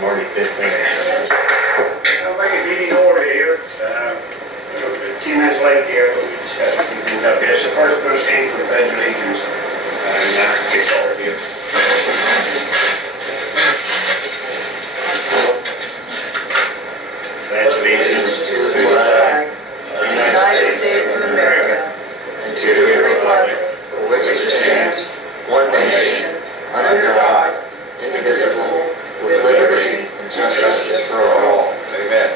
Marty 15. I'll make a meeting order here. 10 minutes late here, but we discussed a few things up here. So first, we're going to stand for the pledge of allegiance. And now, get started here. Pledge allegiance to the flag of the United States of America and to the republic for which it stands, one nation, under God, indivisible, with liberty and justice for all. Amen.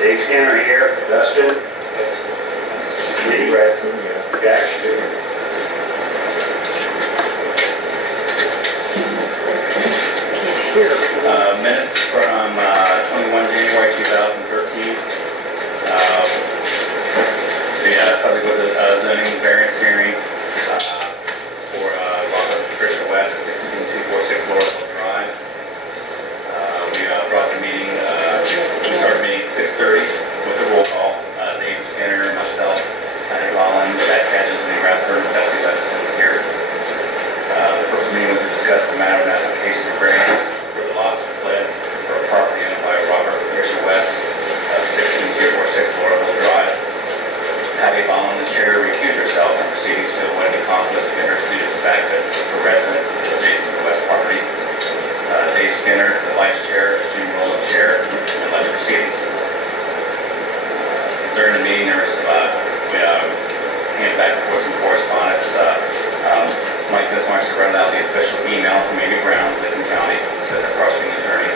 Dave Skinner here. Dustin. Lee Bradford. Jack. Minutes from 21 January 2013. The subject was a zoning variance hearing for Robert Patricia West, 16246 Laurel Drive. We brought the meeting, we started meeting at 6:30 with the roll call. Dave Skinner, myself, Patty Rollin, Jack Hedges, Lee Bradford, and Dusty Hutchinson was here. The purpose of the meeting was to discuss the matter of application for variance for the lot split for a property owned by Robert Patricia West of 16246 Laurel Drive. Patty Rollin, the chair, recused herself from proceedings to avoid any conflict of interest due to the fact that the resident is adjacent to the West property. Dave Skinner, the vice chair, assumed role of chair and led the proceedings. During the meeting, there was handed back and forth some correspondence. Mike Zismeister read out the official email from Amy Brown, Lincoln County Assistant Prosecuting Attorney,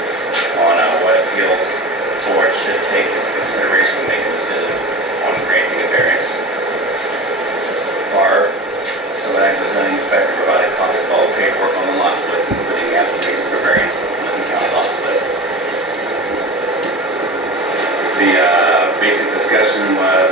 on what appeals board should take into consideration when making a decision on granting a variance. Barb, so that the zoning inspector provided copies of all the paperwork on the lot splits, including the application for variance of the Lincoln County lot split. The basic discussion was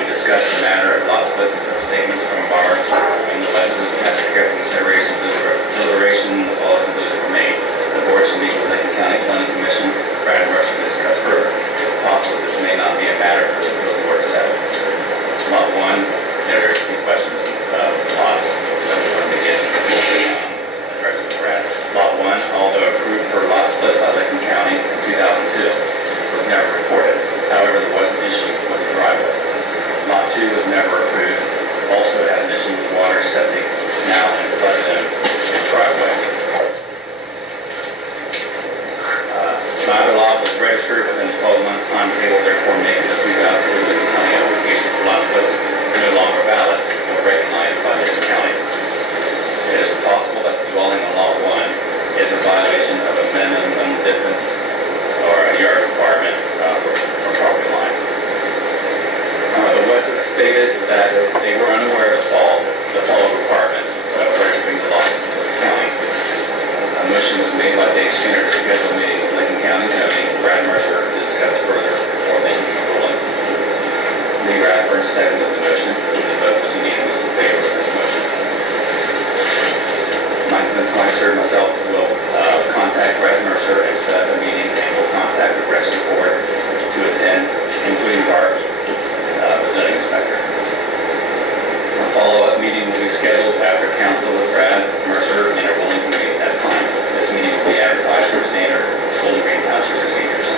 we discussed the matter of lot splits and statements from Barb and the lessons after careful consideration and deliberation. The following conclusions were made. The board should meet with Lincoln County Planning Commission, Brad Mercer, to discuss further. It's possible this may not be a matter for the appeals board to settle. Lot 1, there are a few questions with lots that we want to begin addressing with Brad. Lot 1, although approved for lot split by Lincoln County in 2002, was never reported. However, there was an issue with the driveway. Lot 2 was never approved. Also has an issue with water, septic, now in the flood zone and driveway. Neither lot was registered within a 12-month timetable, therefore making the 2002 Lincoln County application for lot splits no longer valid or recognized by Lincoln County. It is possible that the dwelling on lot 1 is in violation of a minimum distance or a yard requirement for property line. The Wesses stated that they were unaware of the fall requirement of registering the lots to the county. A motion was made by Dave Skinner to schedule a meeting with Lincoln County zoning, Brad Mercer, to discuss further before making the seconded the motion. The vote was unanimous in favor of the motion. Mike Zinsmeister and myself will contact Brad Mercer and set up a meeting, and we'll contact the rest of the board to attend, including Barb, the zoning inspector. A follow-up meeting will be scheduled after council with Brad Mercer and are willing to meet at that time. This meeting will be advertised for standard Bowling Green Township procedures.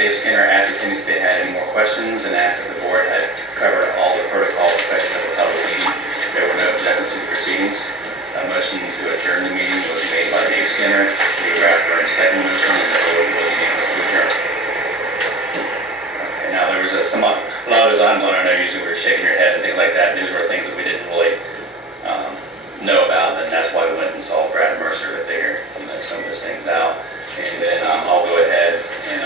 Dave Skinner asked if Kenny State had any more questions and asked if the board had covered all the protocols expected of a public meeting. There were no objections to the proceedings. A motion to adjourn the meeting was made by Dave Skinner. Lee Rathburn, second motion, and the vote was unanimous to adjourn. Okay, now there was a lot of those items on there. I know usually we were shaking your head and things like that. These were things that we didn't really know about, and that's why we went and saw Brad Mercer to figure some of those things out. And then I'll go ahead and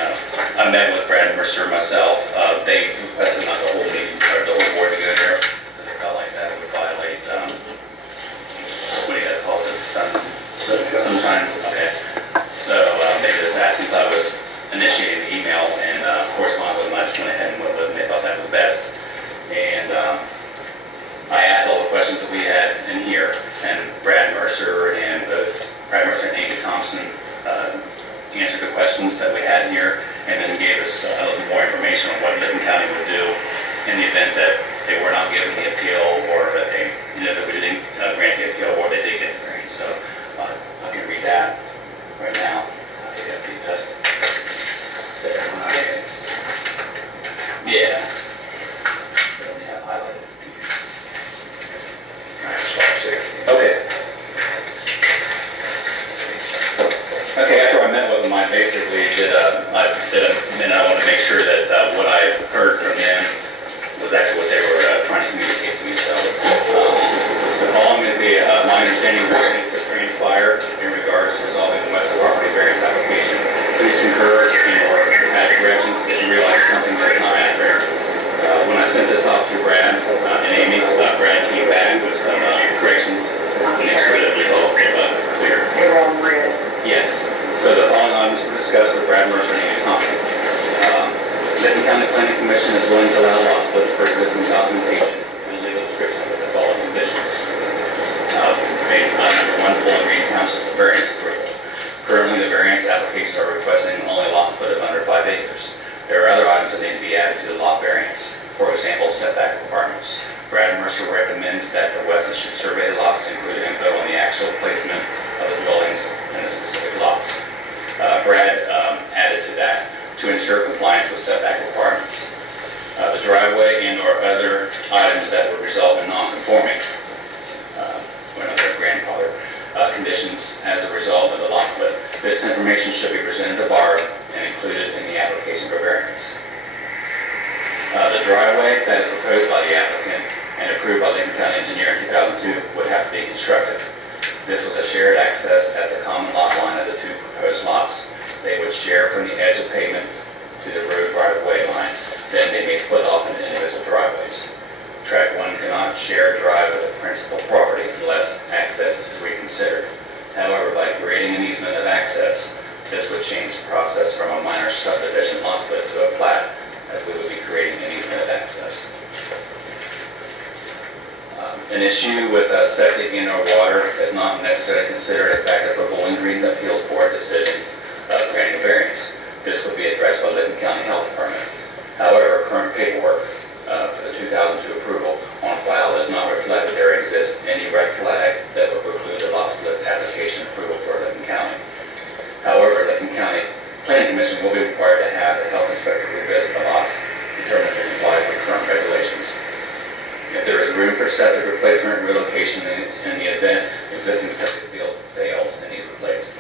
I met with Brad Mercer myself. They requested not the whole meeting or the whole board to go there because they felt like that would violate what do you guys call this? Sunshine. Okay. So they just asked, since I was initiating the email and corresponded with them, I just went ahead and went with them. They thought that was best. And I asked all the questions that we had in here, and Brad Mercer and Amy Thompson answered the questions that we had here, and then gave us a little more information on what Lincoln County would do in the event that they were not given the appeal, or that they, that we didn't grant the appeal, or they did get the variance. So I can read that right now. I think that'd be best. Yeah. Highlighted. Okay. Okay, after I met with them, I basically then I wanted to make sure that what I heard from them was actually what they were trying to communicate to me. So the following is my understanding of what needs to transpire in regards to resolving the West Property variance application. Please concur or add corrections if you realize something that's not accurate. When I sent this off to Brad and Amy, Brad came back with some corrections to make sure that it was all clear. They were all red. Yes. So the following items were discussed with Brad Mercer and Amy Thompson. Lincoln County Planning Commission is willing to allow lot splits for existing documentation and legal description of the following conditions. Number one, Bowling Green Township's variance approval. Currently, the variance applications are requesting only lot split of under 5 acres. There are other items that need to be added to the lot variance. For example, setback requirements. Brad Mercer recommends that the Wesses should survey the lots to include info on the actual placement of the dwellings and the specific lots. Brad added to that to ensure compliance with setback requirements. The driveway and or other items that would result in non-conforming or other grandfather conditions as a result of the lot split. This information should be presented to Barb and included in the application for variance. The driveway that is proposed by the applicant and approved by Lincoln County Engineer in 2002 would have to be constructed. This was a shared access at the common lot line of the two proposed lots. They would share from the edge of pavement to the road right-of-way line. Then they may split off into individual driveways. Track 1 cannot share a drive with the principal property unless access is reconsidered. However, by creating an easement of access, this would change the process from a minor subdivision lot split to a plat, as we would be creating an easement of access. An issue with septic and or water is not necessarily considered a factor for Bowling Green Appeals Board decision of granting variance. This would be addressed by Lincoln County Health Department. However, current paperwork for the 2002 approval on file does not reflect that there exists any red flag that would preclude the lot split application approval for Lincoln County. However, Lincoln County Planning Commission will be required to have the health inspector revisit the lots, determine if it complies with current regulations. If there is room for septic replacement and relocation in the event existing septic field fails and needs replaced.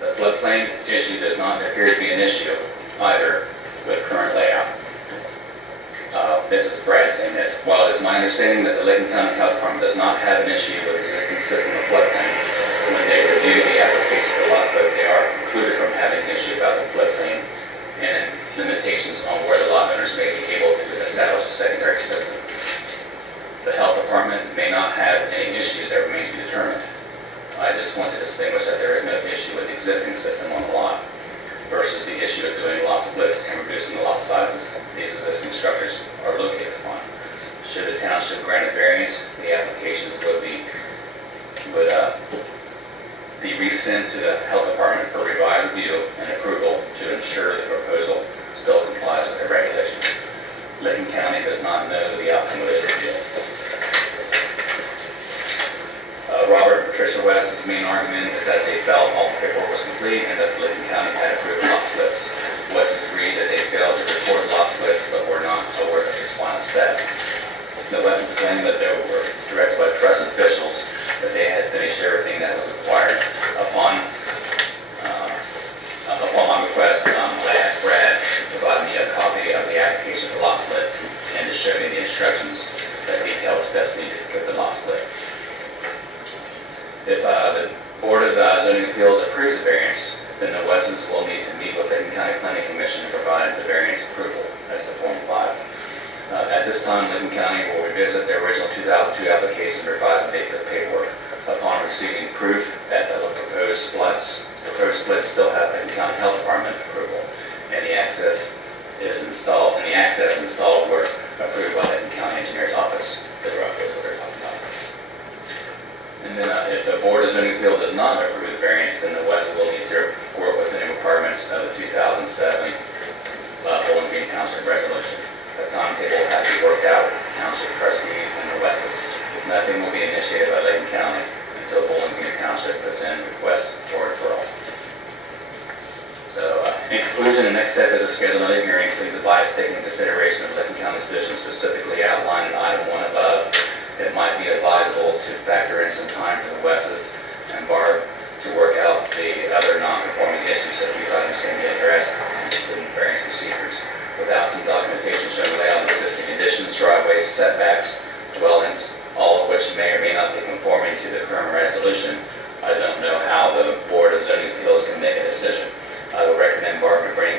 The floodplain issue does not appear to be an issue either with current layout. This is Brad saying this. While it is my understanding that the Lincoln County Health Department does not have an issue with the existing system of floodplain, when they review the application for lot split, they are precluded from having an issue about the floodplain and limitations on where the lot owners may be able to establish a secondary system. The health department may not have any issues that remains to be determined. I just want to distinguish that there is no issue with the existing system on the lot. versus the issue of doing lot splits and reducing the lot sizes these existing structures are located upon. Should the township grant a variance, the applications would be resent to the health department for revised review and approval to ensure the proposal still complies with the regulations. Licking County does not know the outcome of this appeal. Robert and Patricia West's main argument is that they felt all the paperwork was complete and that Licking County had approved lot splits. West has agreed that they failed to report lot splits but were not aware of this final step. The West's claimed that they were directed by trust officials that they had finished everything that was required. Upon my request, I asked Brad to provide me a copy of the application for lot split and to show me the instructions that detail the steps needed to get the lot split. If the Board of Zoning Appeals approves the variance, then the Wessons will need to meet with the Licking County Planning Commission to provide the variance approval as to Form 5. At this time, Licking County will revisit their original 2002 application and revise the date for the paperwork. Upon receiving proof that the proposed splits still have Licking County Health Department approval, and the access installed were approved by the Licking County Engineer's Office, the driveways that they're talking about. And then if the Board of Zoning Appeal does not approve the variance, then the West will need to work within the requirements of the 2007 Bowling Green Township resolution. The timetable will have to be worked out with the township trustees and the Wesses. Nothing will be initiated by Licking County until Bowling Green Township puts in request for referral. So, in conclusion, the next step is to schedule another hearing. Please advise taking into consideration of Licking County's position specifically outlined in item 1 above. It might be advisable to factor in some time for the Wesses and Barb to work out the other non-conforming issues so these items can be addressed in various procedures. Without some documentation showing the layout of existing conditions, driveways, setbacks, dwellings, all of which may or may not be conforming to the current resolution, I don't know how the Board of Zoning Appeals can make a decision. I would recommend Barb to bring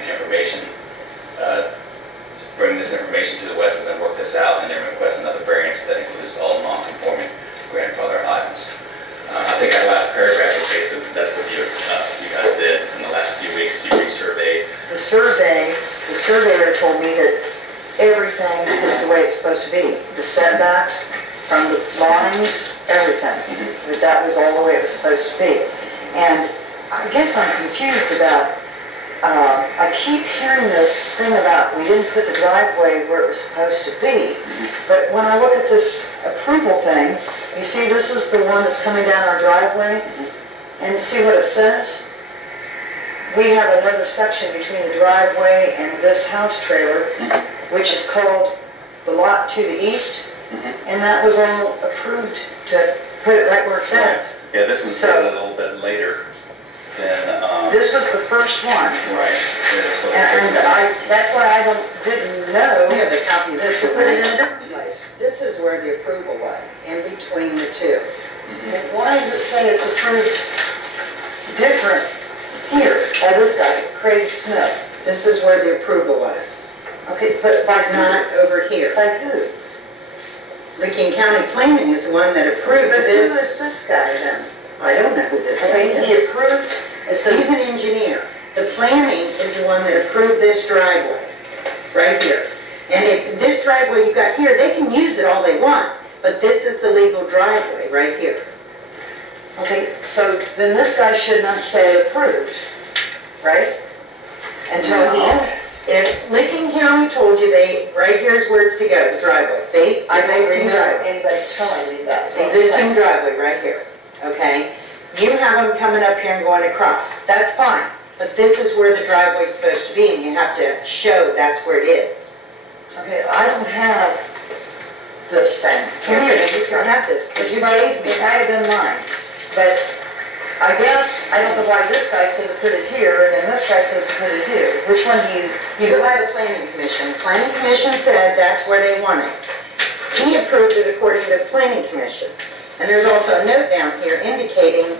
this information to the Wesses and work this out, and then request another variance that includes all non-conforming grandfather items. I think that last paragraph is basically that's what you guys did in the last few weeks. You resurveyed. The surveyor told me that everything is the way it's supposed to be. The setbacks from the lines, everything. That was all the way it was supposed to be. And I guess I'm confused about, I keep hearing this thing about we didn't put the driveway where it was supposed to be. But when I look at this approval thing, you see this is the one that's coming down our driveway, and see what it says? We have another section between the driveway and this house trailer, which is called the lot to the east, and that was all approved to put it right where it's at. Yeah, this was done a little bit later than... This was the first one. Right. So And that's why I didn't know. We have a copy of this To one. put it in a different place. This is where the approval was, in between the two. And why does it say it's approved different here by this guy, Craig Smith? This is where the approval was, Okay, but by not over here. By who? Licking County Planning is the one that approved But who is this. this guy then? I don't know who this guy Okay, he is. approved, it He's says, an engineer. The planning is the one that approved this driveway, right here. And if this driveway you got here, they can use it all they want, but this is the legal driveway, right here. okay, so then this guy should not say approved, right? Until he, If Licking County told you right here's where it's to go, the driveway, see? I don't Existing remember driveway. anybody telling me that. so I'm Existing saying, driveway right here, okay? You have them coming up here and going across, that's fine. But this is where the driveway's supposed to be, and you have to show that's where it is. Okay, I don't have this thing. Come here, you just don't have this. Because you gave me, it might have been mine. But I guess, I don't know why this guy said to put it here, and then this guy says to put it here. Which one do you... You go by the planning commission. The planning commission said that's where they want it. He approved it according to the planning commission. And there's also a note down here indicating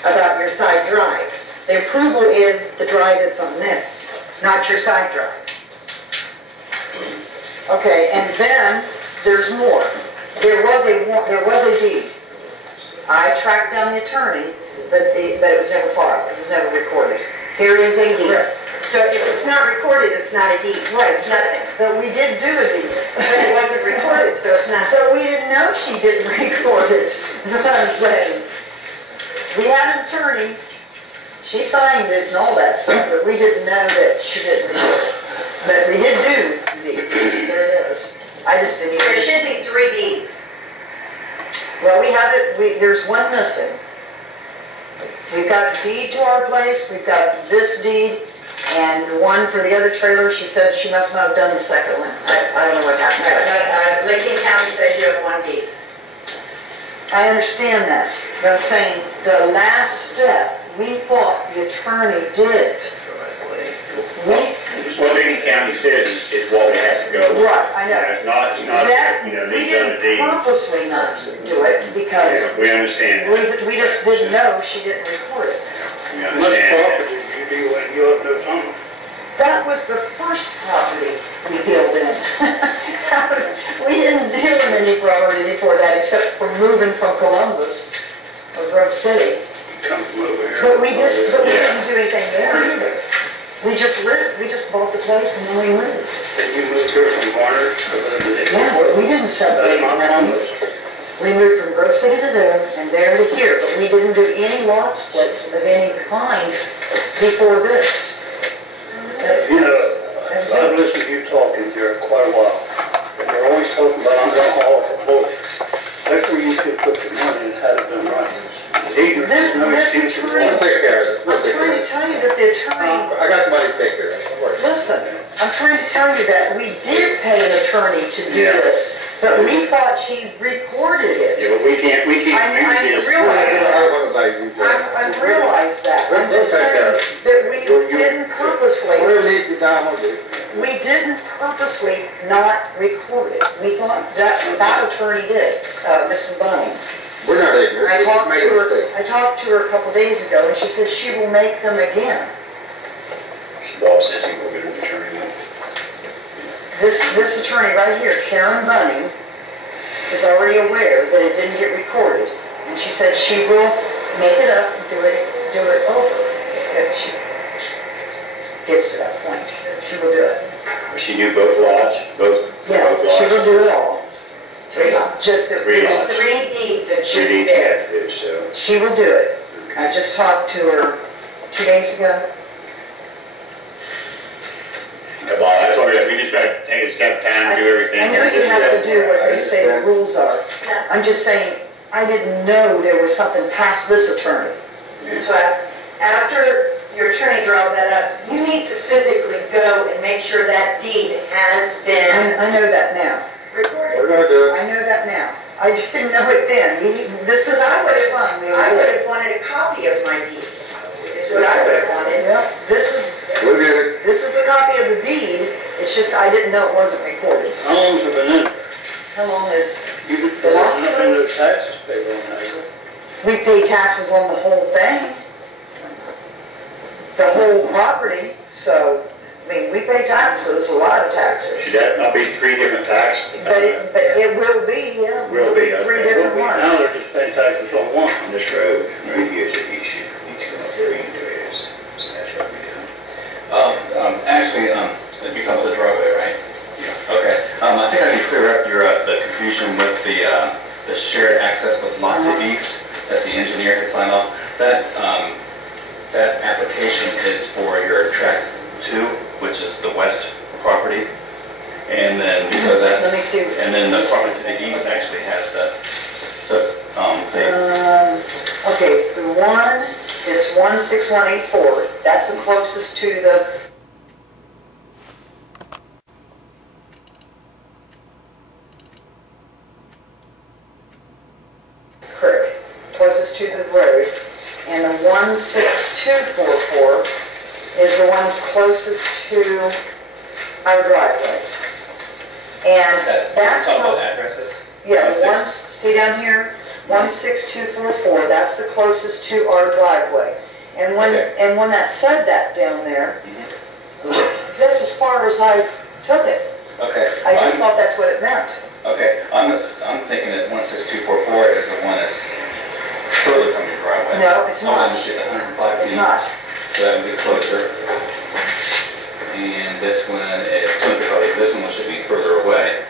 about your side drive. The approval is the drive that's on this, not your side drive. Okay, and then there's more. There was a deed. I tracked down the attorney, but it was never filed. It was never recorded. Here is a deed. So if it's not recorded, it's not a deed. Right. It's nothing. But we did do a deed. But it wasn't recorded, so it's not. But we didn't know she didn't record it, is what I'm saying. We had an attorney, she signed it and all that stuff, but we didn't know that she didn't record it. But we did do the deed, there it is. I just didn't There even, should be 3 deeds. well, we have it, there's one missing. We've got a deed to our place, we've got this deed, and one for the other trailer. She said she must not have done the second one. I don't know what happened. Lincoln County says you have 1 deed. I understand that, but I'm saying the last step, we thought the attorney did. What Lincoln County says is what we have to go. Right, I know. It's not, That, you know, we they've done a didn't deed. purposely not do it because We understand that. we just didn't know she didn't record it. We Much understand that. property you do when you up to something. That was the first property we dealt in. We didn't deal in any property before that except for moving from Columbus or Grove City. Come from over here. But we didn't do anything there either. We just bought the place and then we moved. Did you move here from Warner to the... Yeah, we didn't separate That's not nothing. Columbus. We moved from Grove City to there and there to here, but we didn't do any lot splits of any kind before this. You know, I've listened to you talking here quite a while. And you're always talking about I'm going to haul for both. That's where you should put your money and have it done right. This attorney, We'll take care of it. We'll I'm take care trying of to tell you that the attorney, it. I got the money to take care of it. Don't worry. listen, I'm trying to tell you that we did pay an attorney to do Yeah. this, but we thought she recorded it. Yeah, but we can't I use this. realize I don't want to buy you. I realize that. I'm just saying that we didn't purposely, Whatever needs to be done, we'll do. we didn't purposely not record it. We thought that attorney did, Mrs. Bunny. We're not ignorant. I We just talked made to a her, mistake. I talked to her a couple days ago, and she said she will make them again. Boss says he will get an attorney now. This attorney right here, Karen Bunning, is already aware that it didn't get recorded, and she said she will make it up and do it over if she gets to that point. She will do it. Will she do both lots? Both lots? She will do it all. It's just that Three There's lots. 3 deeds that should 3 be deeds you there. have to do, so. she will do it. I just talked to her 2 days ago. Come on, that's what we just gotta take a step of time to do everything. I know you have to do what they say the rules are. Yeah. I'm just saying, I didn't know there was something past this attorney. So after your attorney draws that up, you need to physically go and make sure that deed has been I know that now. We're recorded. gonna do it. I know that now. I just didn't know it then. This is our first time we I ever would did. have wanted a copy of my deed, is what I would have wanted. Well, this is a copy of the deed. It's just I didn't know it wasn't recorded. How long's it been in? How long is, You could The lots put of it in the taxes paid on that. we pay taxes on the whole thing. The whole property, so, I mean, we pay taxes, a lot of taxes. Should that not be 3 different tax? But it will be, yeah. Will be, Three okay. different Now ones. they're just paying taxes on one. On this road, right here, so he should come up there into it. So that's what we do. Actually, you talk about the driveway, right? Yeah. Okay. I think I can clear up your, the confusion with the shared access with lot to east that the engineer has signed off. That application is for your tract 2, which is the west property. And then, so that's, Let me see. and then the property to the east actually has the, Okay, the one, it's 16184. That's the closest to the creek, closest to the road. And the 16244 is the one closest to our driveway. And that's that's some of what- the addresses. yeah, 16. see down here, 16244, that's the closest to our driveway. And Okay. when that said that down there, that's as far as I took it. Okay. I just thought that's what it meant. Okay, I'm thinking that 16244 is the one that's further from your driveway. No, it's Oh, not. let me see, it's 105 feet. It's not. So that would be closer. And this one is 250, this one should be further away.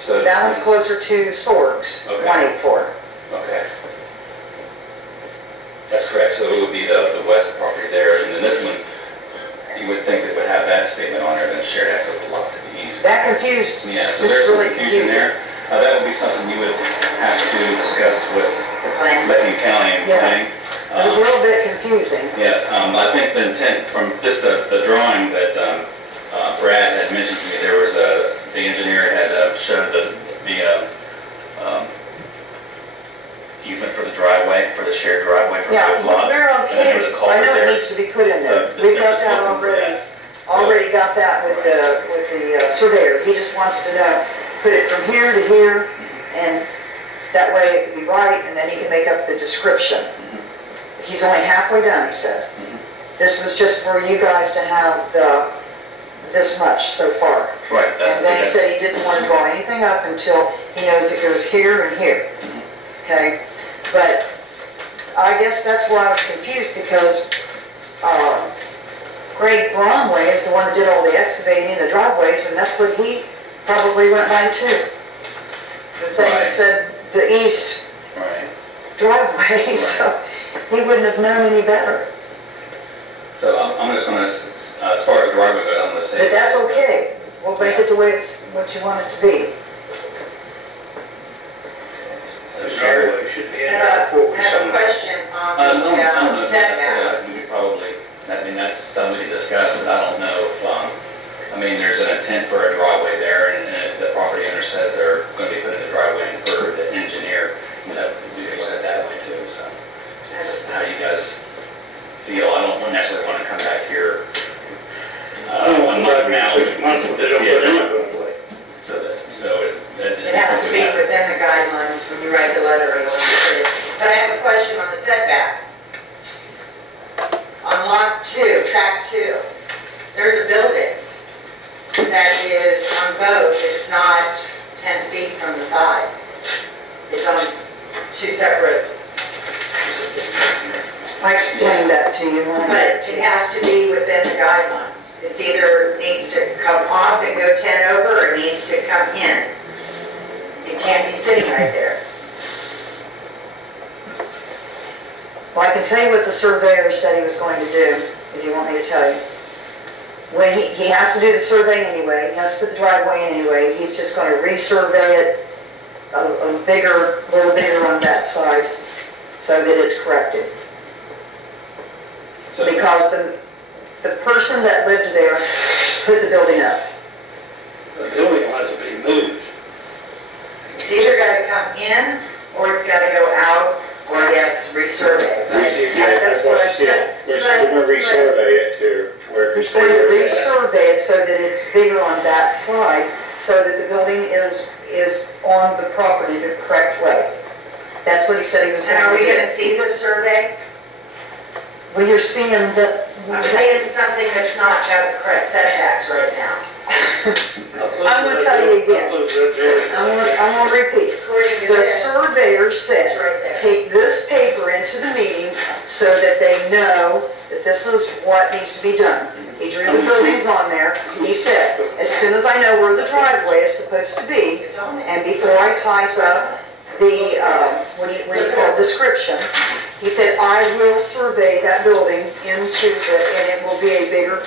So That one's closer to Sorg's, Okay. 184. Okay. That's correct, so it would be the west property there, and then this one, you would think it would have that statement on there, then shared access to lot to the east. That confused, Yeah, so just there's some really confusion confusing. there. That would be something you would have to discuss with Plan. Licking County and Yeah. planning. It was a little bit confusing. Yeah, I think the intent from just the drawing that Brad had mentioned to me, there was the engineer had showed the easement for the driveway, for the shared driveway for Yeah, both lots. we're And then okay. there was a I culvert know it there. needs to be put in So there. they're We've got just that looking for already. that. Already got that with the surveyor. He just wants to know, put it from here to here, and that way it can be right, and then he can make up the description. He's only halfway done, he said. This was just for you guys to have this much so far. Right. And then he said he didn't want to draw anything up until he knows it goes here and here. Okay? But I guess that's why I was confused, because Greg Bromley is the one that did all the excavating in the driveways, and that's what he probably went by too. The thing that Right. said the east Right. driveway, Right. so he wouldn't have known any better. So I'm just gonna, as far as the driveway goes, I'm gonna say. But that's okay. We'll make it the way it's, what you want it to be. The driveway should be in there I before we have a sign. question on I don't know the if setbacks. we could probably, I mean, that's something we could discuss, but I don't know if, I mean, there's an intent for a driveway there, and if the property owner says they're gonna be putting the driveway in for the engineer, you know, we could look at that way too, so. It's how you guys feel, I don't necessarily wanna come back here, I don't a want month to now, be 6 months if they to don't see put it, in a driveway. so it just It needs has to to be. be within the guidelines when you write the letter or when you put it. But I have a question on the setback. On lot 2, track 2, there's a building that is on both. It's not 10 feet from the side. It's on 2 separate, I explained that to you. but it has to be within the guidelines. It's either needs to come off and go 10 over, or it needs to come in. It can't be sitting right there. Well, I can tell you what the surveyor said he was going to do, if you want me to tell you. When he has to do the survey anyway, he has to put the driveway in anyway, he's just going to resurvey it a little bigger on that side, so that it's corrected. So- Because the person that lived there put the building up. The building has to be moved. It's either gotta come in, or it's gotta go out, or yes, resurvey. Yeah, that's what she said. We're gonna resurvey it to where it He's going to considers that. resurvey it so that it's bigger on that side, so that the building is on the property the correct way. That's what he said he was And are going we to gonna do. see the survey? Well, you're seeing that, I'm seeing something that's not got the correct setbacks right now. I'm gonna tell you again. I'm gonna repeat. According to The this, surveyor it's said, right there. take this paper into the meeting so that they know that this is what needs to be done. He drew the buildings on there. He said, as soon as I know where the driveway is supposed to be, It's on there. and before I type up the, what do you call it, description, he said, I will survey that building into and it will be a bigger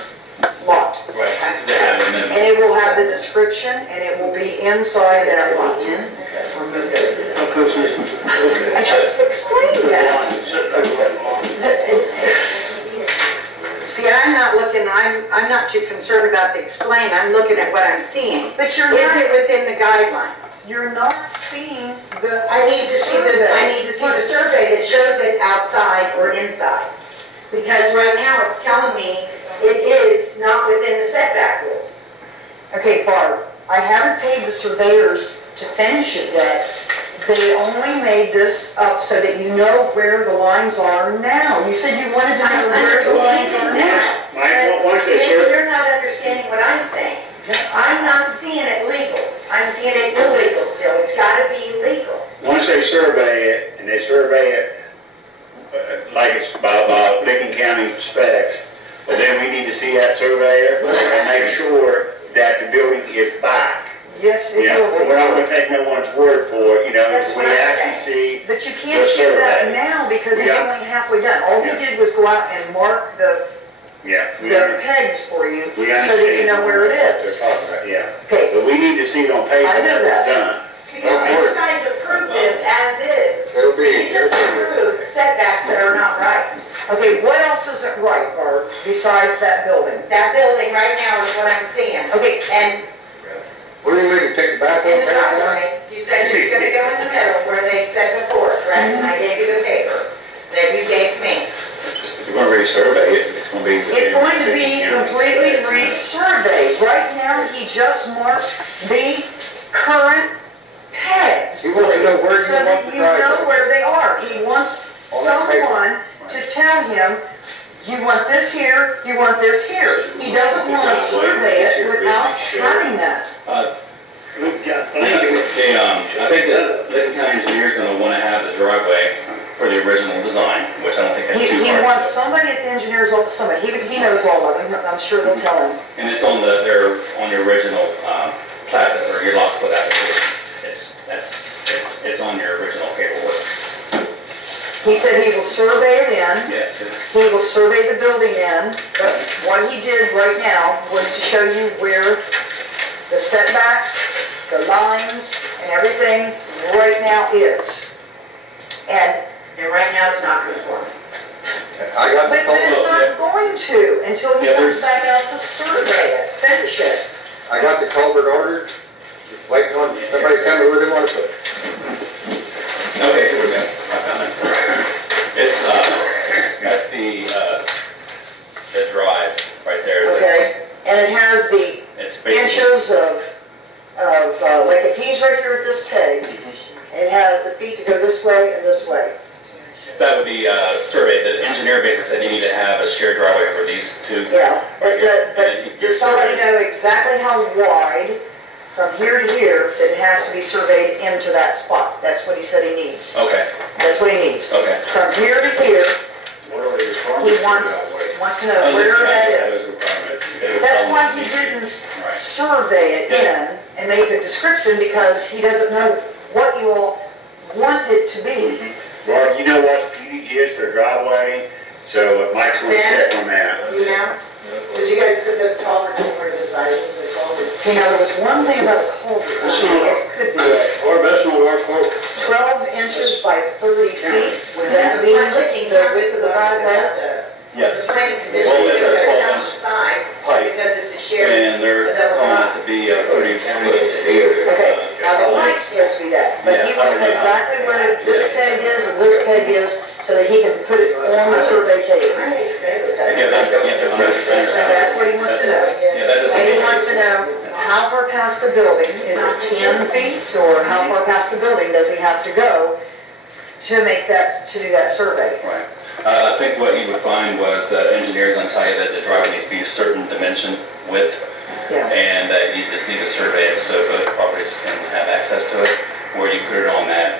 lot. Right, they have a minimum. And it will have the description, and it will be inside that lot. In or moved over. I just explained that. See, I'm not too concerned about the explain, I'm looking at what I'm seeing. But you're Is not, it within the guidelines? you're not seeing the. I need to see the survey that shows it outside or inside. Because right now it's telling me it is not within the setback rules. Okay, Barb, I haven't paid the surveyors to finish it yet. They only made this up so that you know where the lines are now. You said you wanted to know I'm where the lines are understanding now. that. Once they Maybe survey, you're not understanding what I'm saying. I'm not seeing it legal. I'm seeing it illegal still. It's gotta be legal. once they survey it, and they survey it like it's by Licking County specs, but then we need to see that surveyor and make sure that the building is back. Yes, it Yeah, will be. we're not gonna take no one's word for it, you know, That's until we what I'm actually see. But you can't say that now because he's Yeah. only halfway done. All he Yeah. did was go out and mark the Yeah. pegs for you We so that you understand know where it what is. they're talking about, yeah. Okay, But we need to see it on paper I know that that. it's done. Because you guys approved this as is. It'll be, You just approved setbacks that are not right. okay, what else isn't right, Barb, besides that building? That building right now is what I'm seeing. Okay, And what do you mean, take the back in up, the take it down? driveway, you said you was gonna go in the middle where they said before, correct? And I gave you the paper that you gave me. If you're gonna resurvey it, it's gonna be. it's going to be completely resurveyed. Right now, he just marked the current pegs. He wants to know where you So want that the you know driveway. where they are. He wants On that paper. someone to tell him, you want this here, you want this here. He doesn't want to survey it without having that. We've got plenty. I think that Licking County Engineer is gonna wanna have the driveway for the original design, which I don't think that's too He hard. wants somebody at the engineer's office, somebody, he knows all of them, I'm sure they'll tell him. And it's on on the original, plat, or your lot split application. It's on your original paperwork. He said he will survey it in, Yes, he will survey the building in, but what he did right now was to show you where the setbacks, the lines, and everything right now is. And, And right now, it's not conforming. I got the but it's culvert, not going to until he Yeah, comes there's- back out to survey it, finish it. I got the culvert ordered, just waiting on somebody to tell me where they want to put it. okay, here we go. I found it. It's, that's the drive right there. Okay, and it has the It's basically, inches of, like if he's right here at this peg, it has the feet to go this way and this way. that would be, surveyed. The engineer basically said you need to have a shared driveway for these two. Yeah, Right but, here. And then but your does somebody survey- know exactly how wide from here to here that it has to be surveyed into that spot? That's what he said he needs. Okay, That's what he needs. okay. From here to here, Whatever the he requirements are wants that way. to know where that That is. is requirements. That's why he didn't Right. survey it in and make a description, because he doesn't know what you all want it to be. Barb, you know what the footage is for the driveway, so Mike's gonna check on that. You know? Because you guys put those culverts in where the sizes of the culverts. You know, there was one thing about a culvert, That's I not guess could be it. Or that's not our fault. 12 inches by 30 feet, would that be the width of the driveway? Yes. The planning commission Well, is it's a gonna 12 count inch the size pipe. because it's a shared. And they're calling it to be 30 foot. Okay, now the pipe's supposed to be that, but he wants to know exactly where this peg is and this peg is, so that he can put it on the survey table. Right, say that. Yeah, That's what he wants to know. Yeah, that doesn't. And he wants to know how far past the building, is it 10 feet, or how far past the building does he have to go to make that, to do that survey? Right. I think what you would find was that engineer's gonna tell you that the driveway needs to be a certain dimension width, Yeah. and that you just need to survey it so both properties can have access to it, where you put it on that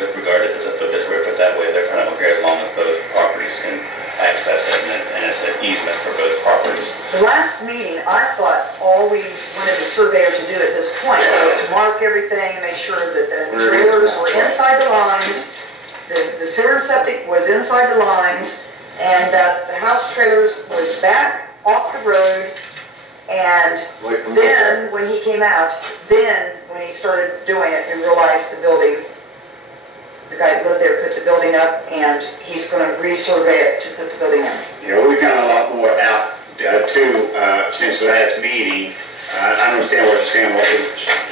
with regard to this, put this way, put that way, they're kind of okay as long as both properties can access it, and it's an easement for both properties. The last meeting, I thought all we wanted the surveyor to do at this point was to mark everything, make sure that the trailers were inside the lines, the sewer and septic was inside the lines, and that the house trailers was back off the road. And Wait for then, when he came out, then when he started doing it and realized the building, the guy that lived there put the building up, and he's gonna resurvey it to put the building in. You know, we've got a lot more out, too, since the last meeting. I understand what you're saying, what we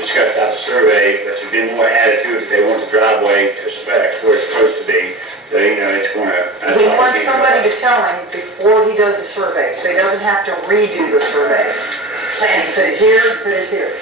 discussed about the survey, but there's been more added to it, they want the driveway to specs where it's supposed to be. So, you know, it's gonna. that's He all wants we can do. somebody to tell him before he does the survey, so he doesn't have to redo the survey. Planning, put it here, put it here.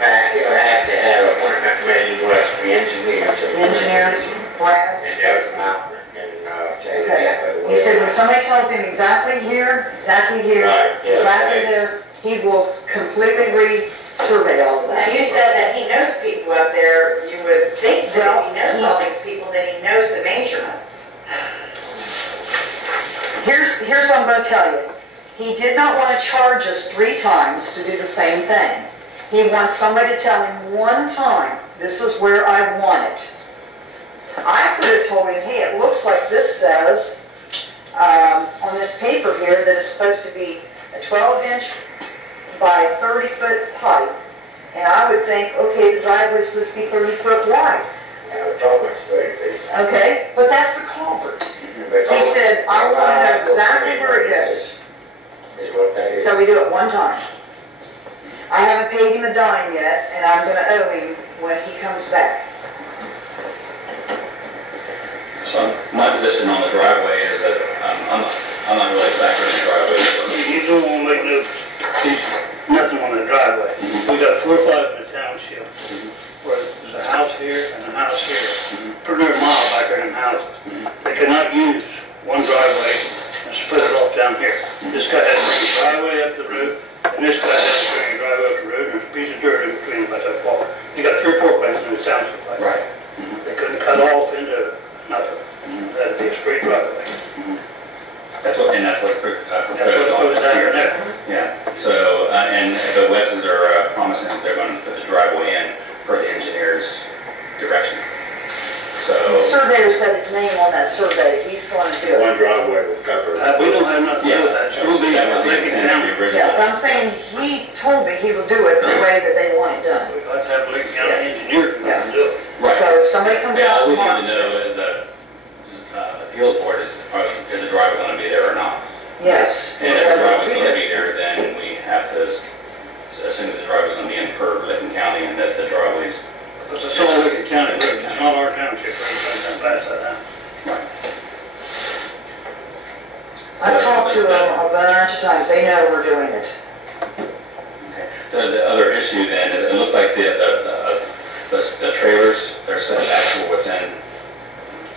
He'll have to have an appointment made with the engineers. The engineers, Brad. And they'll come out and, tell you Okay. exactly where. He said when somebody tells him exactly here, Right, yeah, exactly okay. there, he will completely re-survey all of Now, that. you said that he knows people up there, you would think that if he knows all these people, that he knows the measurements. here's what I'm gonna tell you. He did not want to charge us 3 times to do the same thing. He wants somebody to tell him one time, this is where I want it. I could have told him, hey, it looks like this says, on this paper here, that it's supposed to be a 12-inch by 30-foot pipe. And I would think, okay, the driveway is supposed to be 30 foot wide. Now, the tolerance, 30 feet. Okay, but that's the culvert. He said, I want to know exactly where it goes. Is what that is. So we do it one time. I haven't paid him a dime yet, and I'm gonna owe him when he comes back. So my position on the driveway is that I'm not really factoring the driveway. You don't want to make nothing on the driveway. We got 4 or 5 in the township, where there's a house here and a house here. Pretty near a mile back there in houses. They cannot use one driveway and split it off down here. This guy has to bring a driveway up the road, and this guy has to bring a driveway up the road, and there's a piece of dirt in between about that far. You got 3 or 4 places in this township like that. Right. They couldn't cut off into nothing. That'd be a straight driveway. That's what's proposed That's what's on supposed this to here. happen there. Yeah, so, and the Wesses are promising that they're going to put the driveway in per the engineer's direction. So, The surveyor's got his name on that survey, he's going to do it. One driveway will cover it. We don't have nothing to do with yes, that. It's gonna be that was the Lincoln intent of County. the original. Yeah, but I'm saying, he told me he will do it the way that they want it done. We'd like to have a Lincoln County engineer come out and do it. Right. So if somebody comes Yeah, out all we and need to marks know it, is that appeals board is the driveway going to be there or not? yes. And if the driveway's going to be there, then we have to assume that the driveway's going to be in per Lincoln County and that the driveway's. Because it's all Lincoln County road, it's not our township road, so pass that out. Right. I've talked to them a bunch of times, they know we're doing it. Okay. The other issue then, it looked like the trailers, their setbacks were within,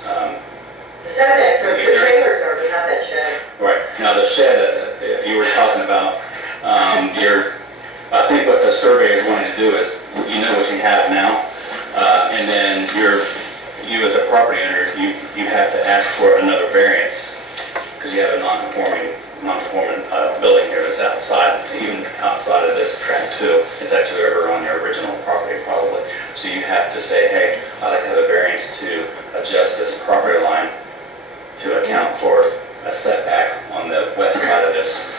The setbacks are, the trailers are, but not that shed. right. Now the shed that you were talking about, I think what the survey is wanting to do is, you know what you have now, and then you as a property owner, you have to ask for another variance, because you have a non-conforming building here that's outside, even outside of this tract too. It's actually over on your original property probably. So you have to say, hey, I'd like to have a variance to adjust this property line to account for a setback on the west side of this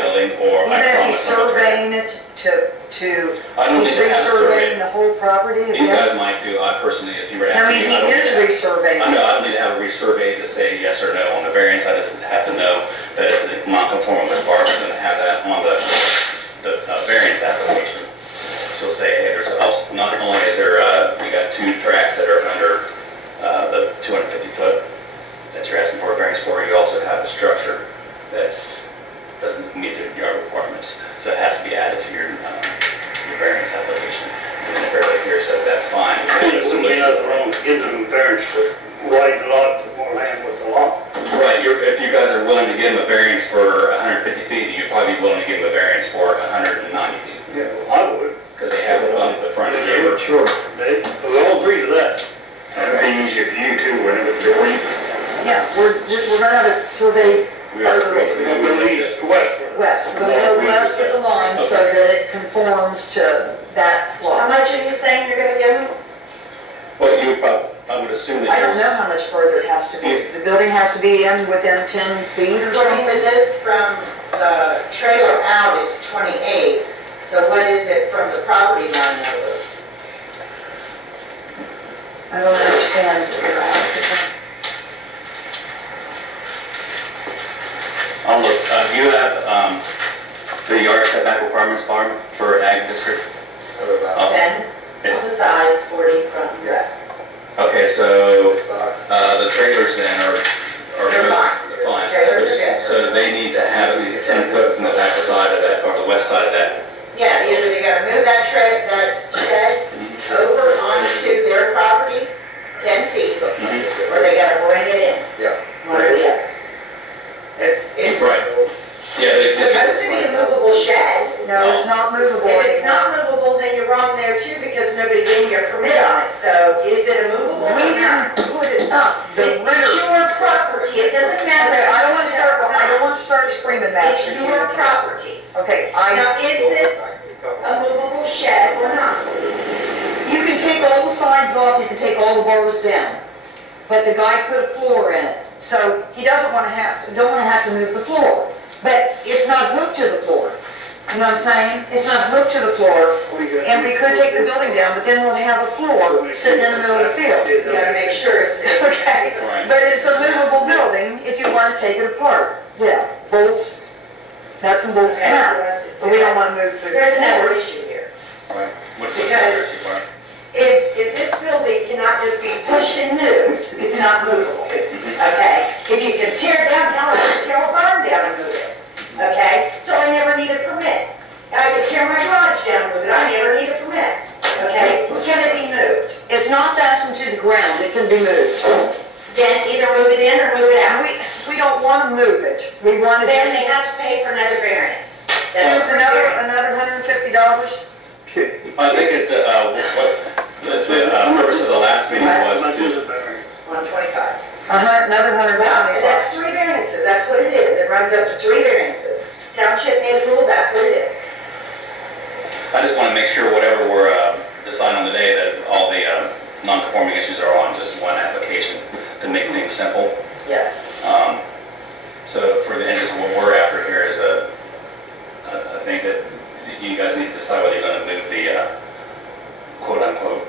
building, or Even I if he's promise on the tract. surveying it I don't he's think they have a survey. resurveying the whole property These again? guys might do, I personally, if you were I asking mean, me, I he don't is think resurveying I know, it. I don't need to have a resurvey to say yes or no on the variance, I just have to know that it's non-conforming with BART, and have that on the variance application. She'll say, hey, there's also, not only is there, you got 2 tracks that are under the 250 foot that you're asking for a variance for, you also have a structure that's, doesn't meet the yard requirements, so it has to be added to your variance application. And if everybody here says that's fine, then It it's a wouldn't be solution. nothing wrong with giving them variance to widen the lot, put more land with the lot. Right, if you guys are willing to give them a variance for 150 feet, you'd probably be willing to give them a variance for 190 feet. Yeah, I would. Because they have the frontage over. Sure. We all agree to that. That'd be easier for you too, when it was building. Yeah, we're gonna have a survey further We're gonna go east to west. west. We're gonna go west with the line so that it conforms to that How lot. much are you saying you're gonna give them? Well, you would probably, I would assume that I don't know yours, how much further it has to be. The building has to be in within 10 feet or According something? to this, from the trailer out, it's 28. So what is it from the property line over? I don't understand what you're asking. I'll look, you have the yard setback requirements, Barb, for ag district? Oh, 10 on it's- the sides, 40 front and back. Okay, so the trailers then are They're fine. they're fine. Trailers are good. So they need to have at least 10 foot from the back side of that, or the west side of that. Yeah, either they gotta move that shed over onto their property 10 feet, or they gotta bring it in, Yeah. one or the other. It's Right. Yeah, they said. supposed to be a movable shed. No, it's not movable If it's anymore. not movable, then you're wrong there too, because nobody gave you a permit on it. So is it a movable We or not? didn't put it up. The It's your Freeman It's maps. your property. Okay, Now, is this a movable shed or not? you can take all the sides off, you can take all the bars down. But the guy put a floor in it, so he don't want to have to move the floor. But it's not hooked to the floor. You know what I'm saying? It's not hooked to the floor, and we could take the building down, but then we'll have a floor sitting in the middle of the field. You gotta make sure it's. Okay, but it's a movable building if you want to take it apart. Yeah, bolts, nuts and bolts come out, but we don't want to move the There's another floor. issue here. Right. What's the Because- issue, Mark? If this building cannot just be pushed and moved, it's not movable, okay? If you can tear it down, hell, I can tear a barn down and move it, okay? So I never need a permit. I could tear my garage down and move it, I never need a permit, okay? Can it be moved? It's not fastened to the ground, it can be moved. Then either move it in or move it out. We don't want to move it, we want to Then just, they have to pay for another variance. for That's for another $150? I think it's, what, the purpose of the last meeting was Much is to, a variance. 125. Another Well, $125. that's 3 variances, that's what it is. It runs up to 3 variances. Township made a rule, that's what it is. I just want to make sure whatever we're deciding on today, that all the non-conforming issues are on just one application to make things simple. Yes. So for the interest of what we're after here is I think that you guys need to decide whether you're going to move the quote-unquote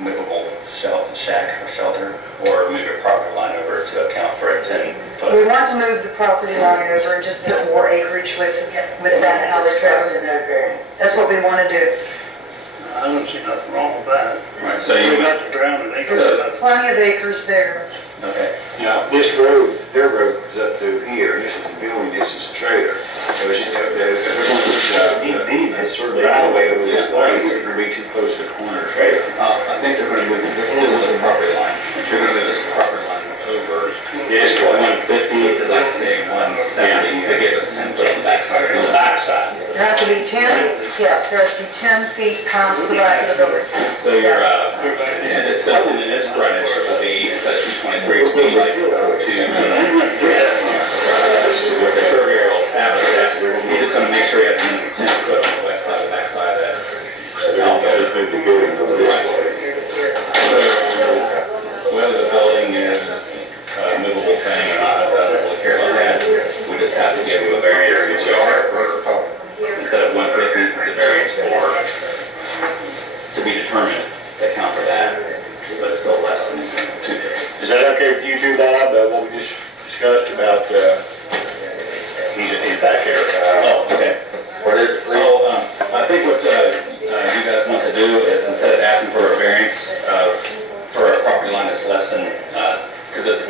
movable shack or shelter, or move your property line over to account for a 10-foot. We want to move the property line over and just put more acreage with that house trailer. Another variance. That's what we want to do. I don't see nothing wrong with that. Right, so We you, got the ground and they can So- set up. Plenty of acres there. okay. Now, this road, their road is up through here, and this is the building, this is the trailer. So it's, it's sort of driveway over this way, it's gonna be too close to the corner of the trailer. I think they're going to move, this is the property line. They're going to move this property line over. Yes, what? 150 to like say 170 to give us 10 foot on the backside. On the backside. There has to be 10, yes, there has to be 10 feet past the back of the building. So your, and this frontage will be, instead of 223, it's going to be like the surveyor will establish that. He's just going to make sure he has 10 foot on the west side, the back side of that. So whether the building is a movable thing or not, I don't really care about that. We just have to give him a variance to yard. Instead of 150, it's a variance to be determined to account for that, but it's still less than 250. Is that okay with you two, Bob, what we just discussed about, he's back there. Oh, okay. What is it, please? Oh, I think what you guys want to do is instead of asking for a variance for a property line that's less than, because you're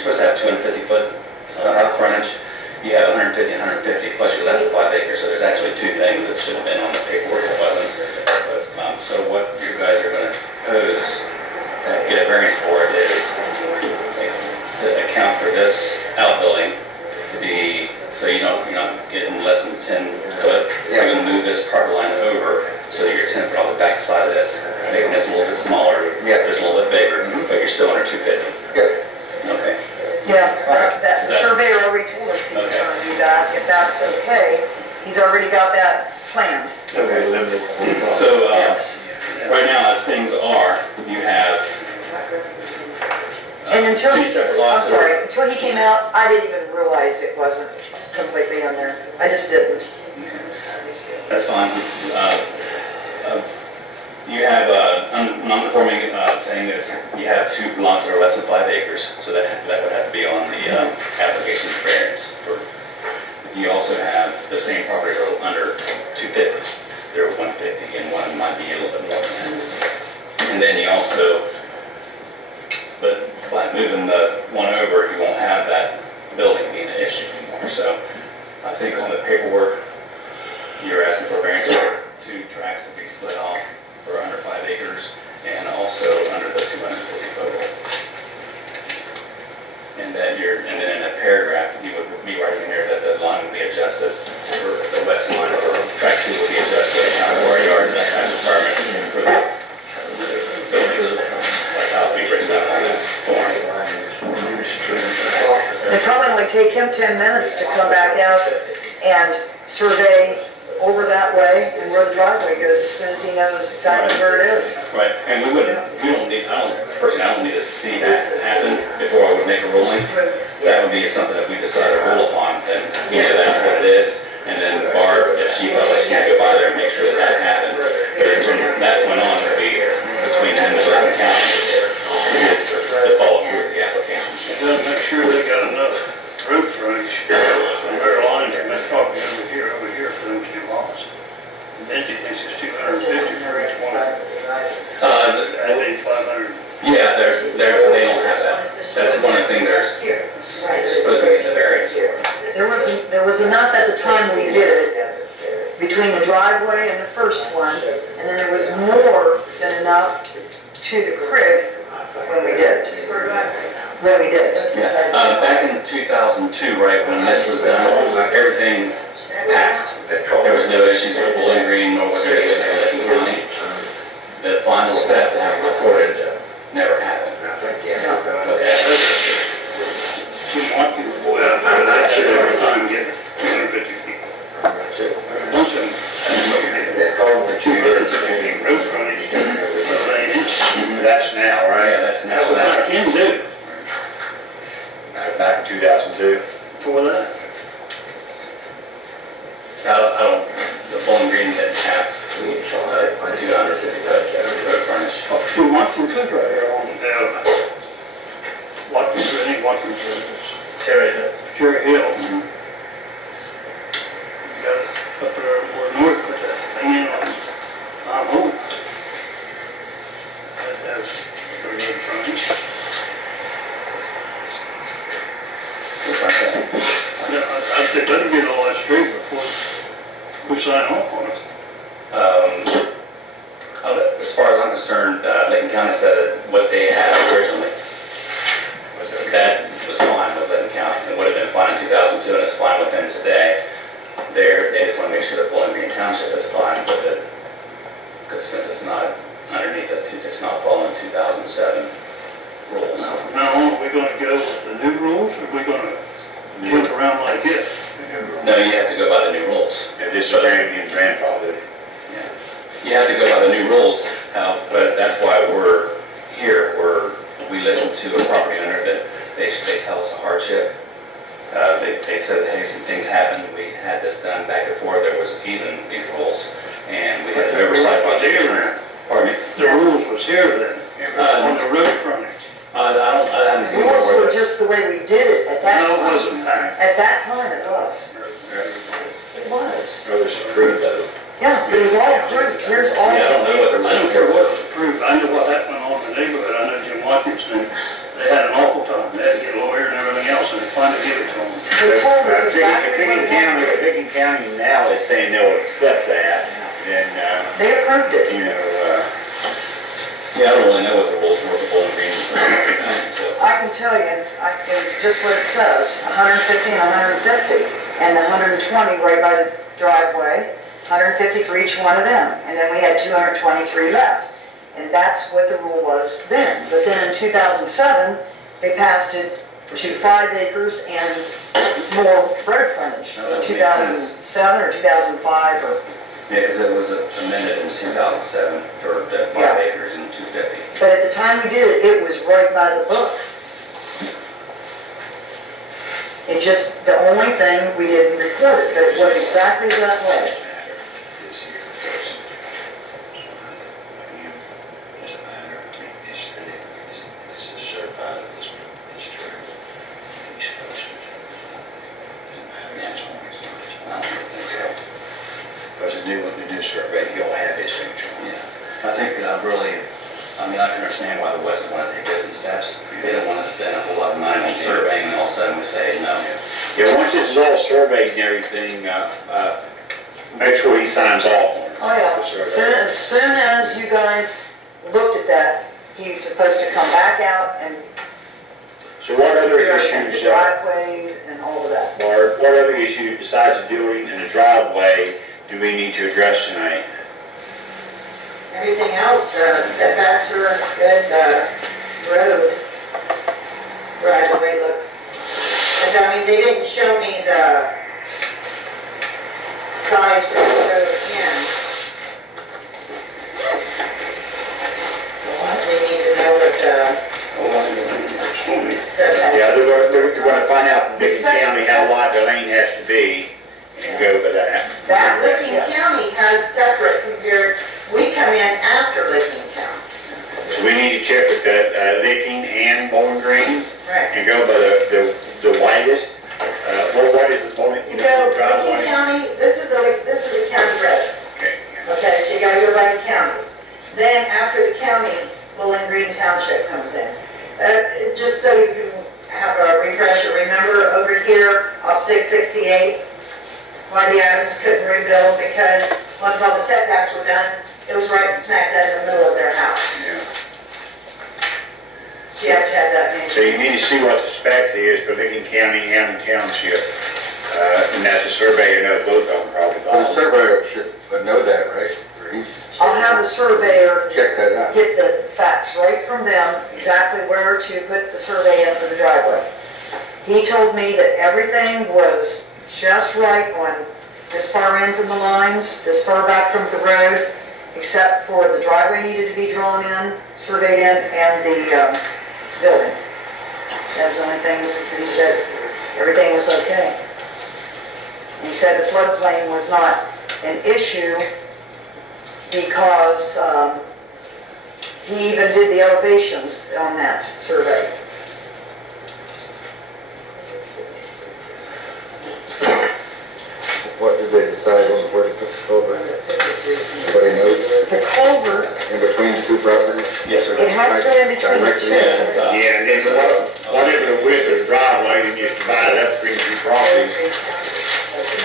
supposed to have 250 foot frontage, you have 150 and 150 plus you're less than 5 acres, so there's actually 2 things that should have been on the paperwork that wasn't. But, so what you guys are going to propose, get a variance for it is to account for this outbuilding to be, so you're not getting less than 10 foot. You're going to move this property line over so that you're 10 foot on the back side of this, making this a little bit smaller, this a little bit bigger, but you're still under 250. Good. Okay. Yes, that the surveyor already told us he was going to do that. If that's okay, he's already got that planned. Okay. So, Yes. right now, as things are, you have And until two he, separate I'm lots. sorry, until he came out, I didn't even realize it wasn't completely in there. I just didn't. That's fine. You have a non-conforming thing that's, you have 2 lots that are less than 5 acres, so that would have to be on the application for variance. You also have the same properties are under 250. They're 150, and one might be a little bit more than that. And then you also, but by moving the one over, you won't have that building being an issue anymore. So I think on the paperwork, you're asking for a variance for 2 tracts to be split off for under 5 acres and also under the 250 total. And then in that paragraph, you would be writing in there that the line would be adjusted for the west line for tract 2 would be adjusted to account for yards that have requirements for the building. That's how it'd be written up on that form. They probably only take him 10 minutes to come back out and survey over that way and where the driveway goes as soon as he knows exactly where it is. Right, and we don't need, personally, I don't need to see that happen before I would make a ruling. That would be something that we decide to rule upon, then, that's what it is. And then Barb, if she felt like she had to go by there and make sure that that happened. But from that point on, it would be between them and Bergen County, to follow through with the application. Gotta make sure they got enough road frontage from their lines and that property over here for them two lots. And Benji thinks it's 250 for each one. I think 500. Yeah, they don't have that. That's one of the things there's supposed to be the variance. There was enough at the time we did it, between the driveway and the first one, and then there was more than enough to the creek when we did it. Yeah, back in 2002, right, when this was done, everything passed. There was no issues with Bowling Green, nor was there issues with Licking County. The final step to have recorded never happened. Two walking boy out there, that should every time get 250 feet. Once in, 250 feet road frontage, That's now, right? Yeah, that's that's what I can do Back in 2002. for that. I don't, the Bowling Green didn't have 250 foot road frontage. Two Watkins Cook right here on Watkins, I think Watkins Terry Hill. Cherry Hill. You got up there more north, put that thing in on home. That has the road frontage. I think that'd get all that straight before we sign off on it. As far as I'm concerned, Licking County said that what they had originally, that was fine with Licking County. It would have been fine in 2002 and it's fine with them today. They just want to make sure that Bowling Green Township is fine with it. Because since it's not underneath it, it's not following 2007 rules. From now on, are we gonna go with the new rules or are we gonna jump around like it? No, you have to go by the new rules. Yeah, this is grandfather. Yeah. You have to go by the new rules, but that's why we're here. We listen to a property owner that they tell us a hardship. They said, hey, some things happened. We had this done back and forth. There was even these rules, and we had to oversight by the attorney. Pardon me? The rules was here then, on the road frontage. I haven't The seen rules where were just the way we did it at that No, it time. wasn't that. At that time it was. It was. Oh, it's approved though. Yeah, it was all approved. Here's all Yeah, I don't the know what papers. I don't care what was approved, I know what happened on the neighborhood, I know Jim Watkinson, they had an awful time, they had to get a lawyer and everything else, and they finally gave it to them. They told us exactly what it was. Licking County now is saying they'll accept that, then, They approved it. Yeah, I don't really know what the rules were for Bowling Green. I can tell you, it's just what it says, 150 and 150, and the 120 right by the driveway, 150 for each one of them, and then we had 223 left. And that's what the rule was then. But then in 2007, they passed it to 5 acres and more road frontage. Oh, that In makes sense. 2007 or 2005 or, Yeah, because it was amended in 2007 for the 5 Yeah. acres and 250. but at the time we did it, it was right by the book. It just, the only thing, we didn't record it, but it was exactly that way. I don't really think so. Because the new survey, he'll have his signature. Yeah. I think I can understand why the West want to take this in steps. They don't want to spend a whole lot of money on surveying and all of a sudden we say no. Yeah, once this is all surveyed and everything, make sure he signs off on it. Oh, yeah. The survey. As soon as you guys looked at that, he's supposed to come back out and So what other the issues, driveway and all of that. or what other issues besides the building and the driveway do we need to address tonight? Everything else, setbacks are good, road, driveway looks, I mean, County, they didn't show me the size for the road in. We need to know what the setback. Yeah, they're gonna find out from Licking County how wide the lane has to be and go by that. That's Licking County has separate compared, we come in after Licking County. So we need to check with that Licking and Bowling Green Right. and go by the widest. What is the Bowling You go, Licking driveway? County, this is a county road. Okay. Okay, so you gotta go by the counties. Then after the county, Bowling Green Township comes in. Just so you can have a refresher, remember over here off 668, why the Adams couldn't rebuild, because once all the setbacks were done, it was right smack dab in the middle of their house. Yeah. So you have to have that So made. you need to see what the specs is for Licking County and the township. And that's a surveyor, know both of them probably. Well, the surveyor should know that, right? Or he I'll have the surveyor check that out. get the facts right from them, exactly where to put the survey in for the driveway. He told me that everything was just right on this far in from the lines, this far back from the road, except for the driveway needed to be drawn in, surveyed in, and the building. That was the only things, he said everything was okay. He said the floodplain was not an issue because he even did the elevations on that survey. What did they decide on where to put the culvert? Anybody knows? The culvert, In between the two properties? Yes, sir. it has to go in between the Directly. two. Yeah, it's, Yeah, and then whatever the width of the driveway, you just divide it up between the two properties.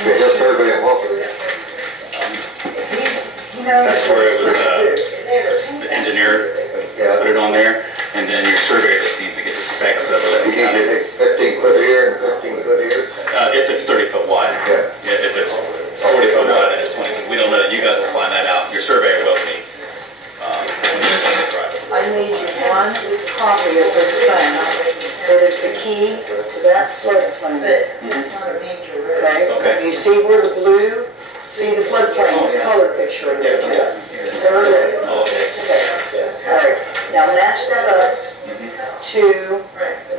They just survey them off of it. He knows. That's where it was, The the engineer Yeah. put it on there, and then your surveyor just needs to get the specs of You it. need to take 15 foot here and 15 foot here. If it's 30 foot wide. Yeah. Yeah, if it's 40 foot wide, then it's 20. We don't know that. You guys will find that out. Your surveyor will be. When you're doing the driveway. I need you one copy of this thing that is the key to that floodplain. But it's not a major road. Okay? Okay. You see where the blue, see the floodplain color picture of it? There it is. Oh, okay. Okay. All right, now match that up to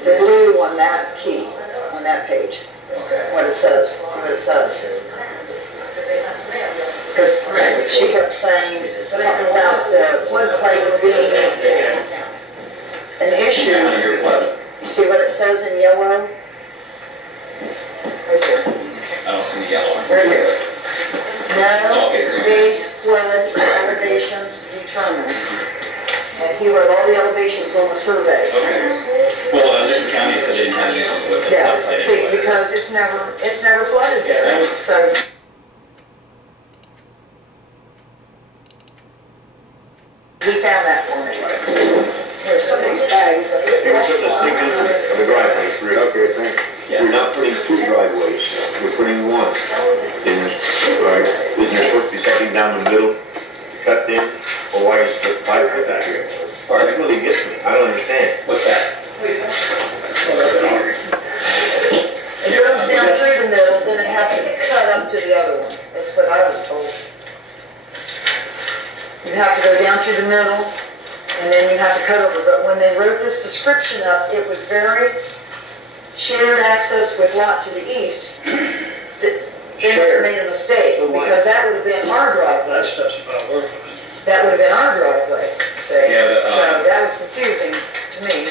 the blue on that key, on that page, what it says, see what it says. Because she kept saying something about the floodplain being an issue. Your flood. You see what it says in yellow? Right there. I don't see the yellow one. Right here. No Okay, so- base flood elevations determined. And he wrote all the elevations on the survey. Okay. Well, Licking County said they didn't have any issues with it. Yeah, They see, didn't. because it's never flooded there, Yeah. and so. He found that for me. There's some of these bags. They were putting a signature of the driveway through. Okay, thanks. We're not putting two driveways, we're putting one. Isn't there supposed to be something down the middle, cut in, or why is the 5 foot out here? That really gets me, I don't understand. What's that? It goes down through the middle, then it has to cut up to the other one. That's what I was told. You have to go down through the middle, and then you have to cut over. But when they wrote this description up, it was very shared access with lot to the east. They must have made a mistake, because that would have been our driveway. That stuff's about worthless. That would have been our driveway, see? Yeah, but, So that was confusing to me.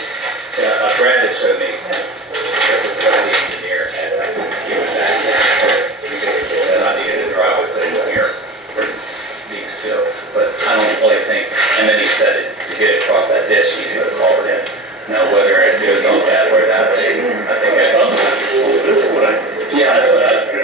Yeah, Brad had showed me, this is what the engineer had given back. He basically said, I needed a driveway put in here for being still, but I don't really think, and then he said to get it across that ditch, he put a culvert in. Now, whether it goes on that or that way, I think that's. Yeah, I know that.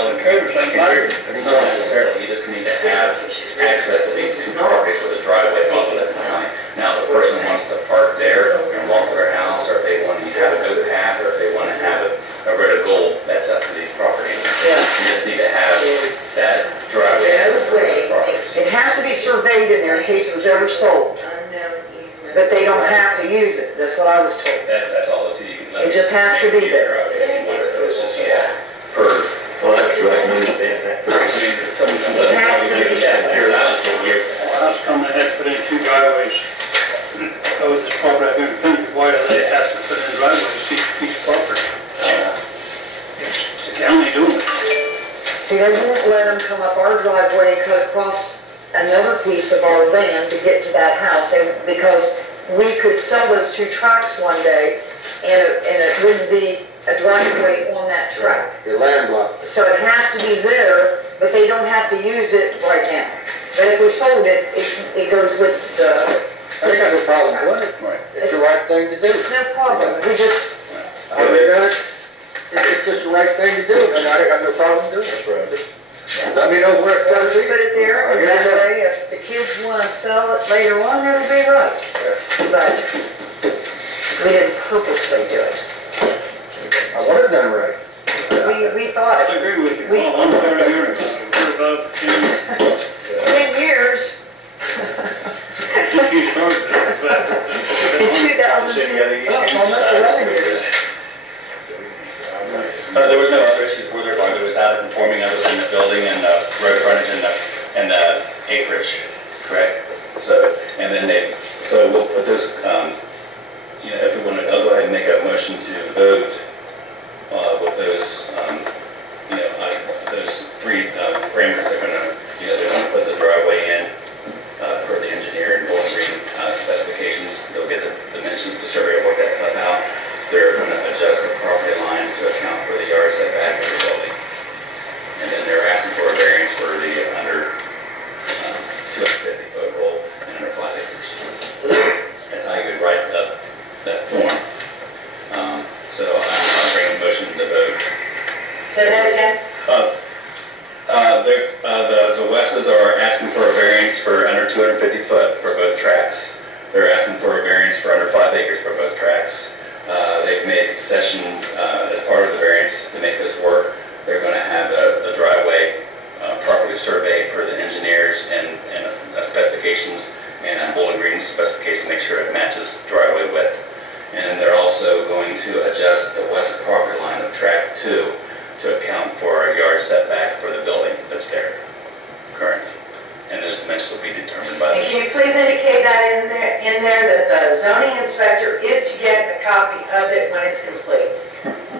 Well, not necessarily, you just need to have access to these two properties with a driveway off of that line. Now, if the person wants to park there and walk to their house, or if they want to have a goat path, or if they want to have a red of gold, that's up to these property owners. You just need to have that driveway access to those properties. It has to be surveyed in there in case it was ever sold, Unknown easement. but they don't have to use it. That's what I I was told. That's all up to you. It just has to be there. It's just, yeah, per. Well, that's true, I can understand that. It has to be there. Here, that's what we're. How come they had to put in 2 driveways? Oh, this property right here in Phoenix, why do they have to put in driveways to each piece of property? It's the county doing it. See, they won't let them come up our driveway and cut across another piece of our land to get to that house. Because we could sell those 2 tracks one day, and it wouldn't be a driveway on that track. You're landlocked. So it has to be there, but they don't have to use it right now. But if we sold it, it goes with the... I ain't got no problem doing it. Right. It's the right thing to do. It's no problem, we just, I mean, it's just the right thing to do, and I ain't got no problem doing it. That's right. Let me know where it's we'll gotta just be. put it there, and that way, if the kids wanna sell it later on, it'll be right. But we didn't purposely do it. I want it done right. We thought I agree with you. We- Well, I'm tired of hearing about it. 10 years, If you started it, but. in 2002, oh, almost 11 years. There was no other issues with their line, it was out of conforming other than the building and the road frontage and the acreage, correct? So, and then so we'll put those, you know, if we want to, I'll go ahead and make a motion to vote with those, you know, those 3 parameters they're gonna, you know, they're gonna put the driveway in per the engineer and Bowling Green specifications. They'll get the dimensions, the survey will work that stuff out. They're going to adjust the property line to account for the yard setback of the building. And then they're asking for a variance for the under 250 foot hole and under 5 acres. That's how you would write up that form. So I'm bringing a motion to vote. Say that again? The Wesses are asking for a variance for under 250 foot for both tracks. They're asking for a variance for under 5 acres for both tracks. They've made a concession as part of the variance to make this work. They're going to have the driveway properly surveyed per the engineers and specifications and Bowling Green's specifications, make sure it matches driveway width. And they're also going to adjust the west property line of track 2 to account for a yard setback for the building that's there currently. And those dimensions will be determined by And the... can you please indicate that in there that the zoning inspector is to get a copy of it when it's complete?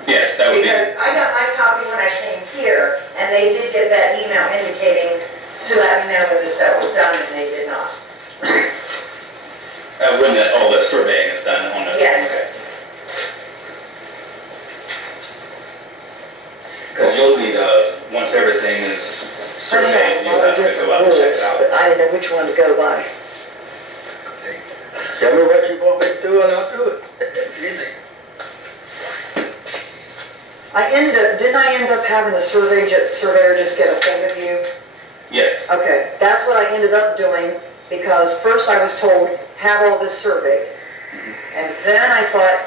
Yes, that would be... Because I got my copy when I came here, and they did get that email indicating to let me know that the stuff was done, and they did not. when all the surveying is done on it? Yes. Because you'll need, once everything is surveyed, you'll All the have to different go out and check rules, it out. but I didn't know which one to go by. Tell me what you want me to do and I'll do it. Easy. Didn't I end up having the surveyor just get a hold of you? Yes. Okay, that's what I ended up doing, because first I was told, have all this surveyed. And then I thought,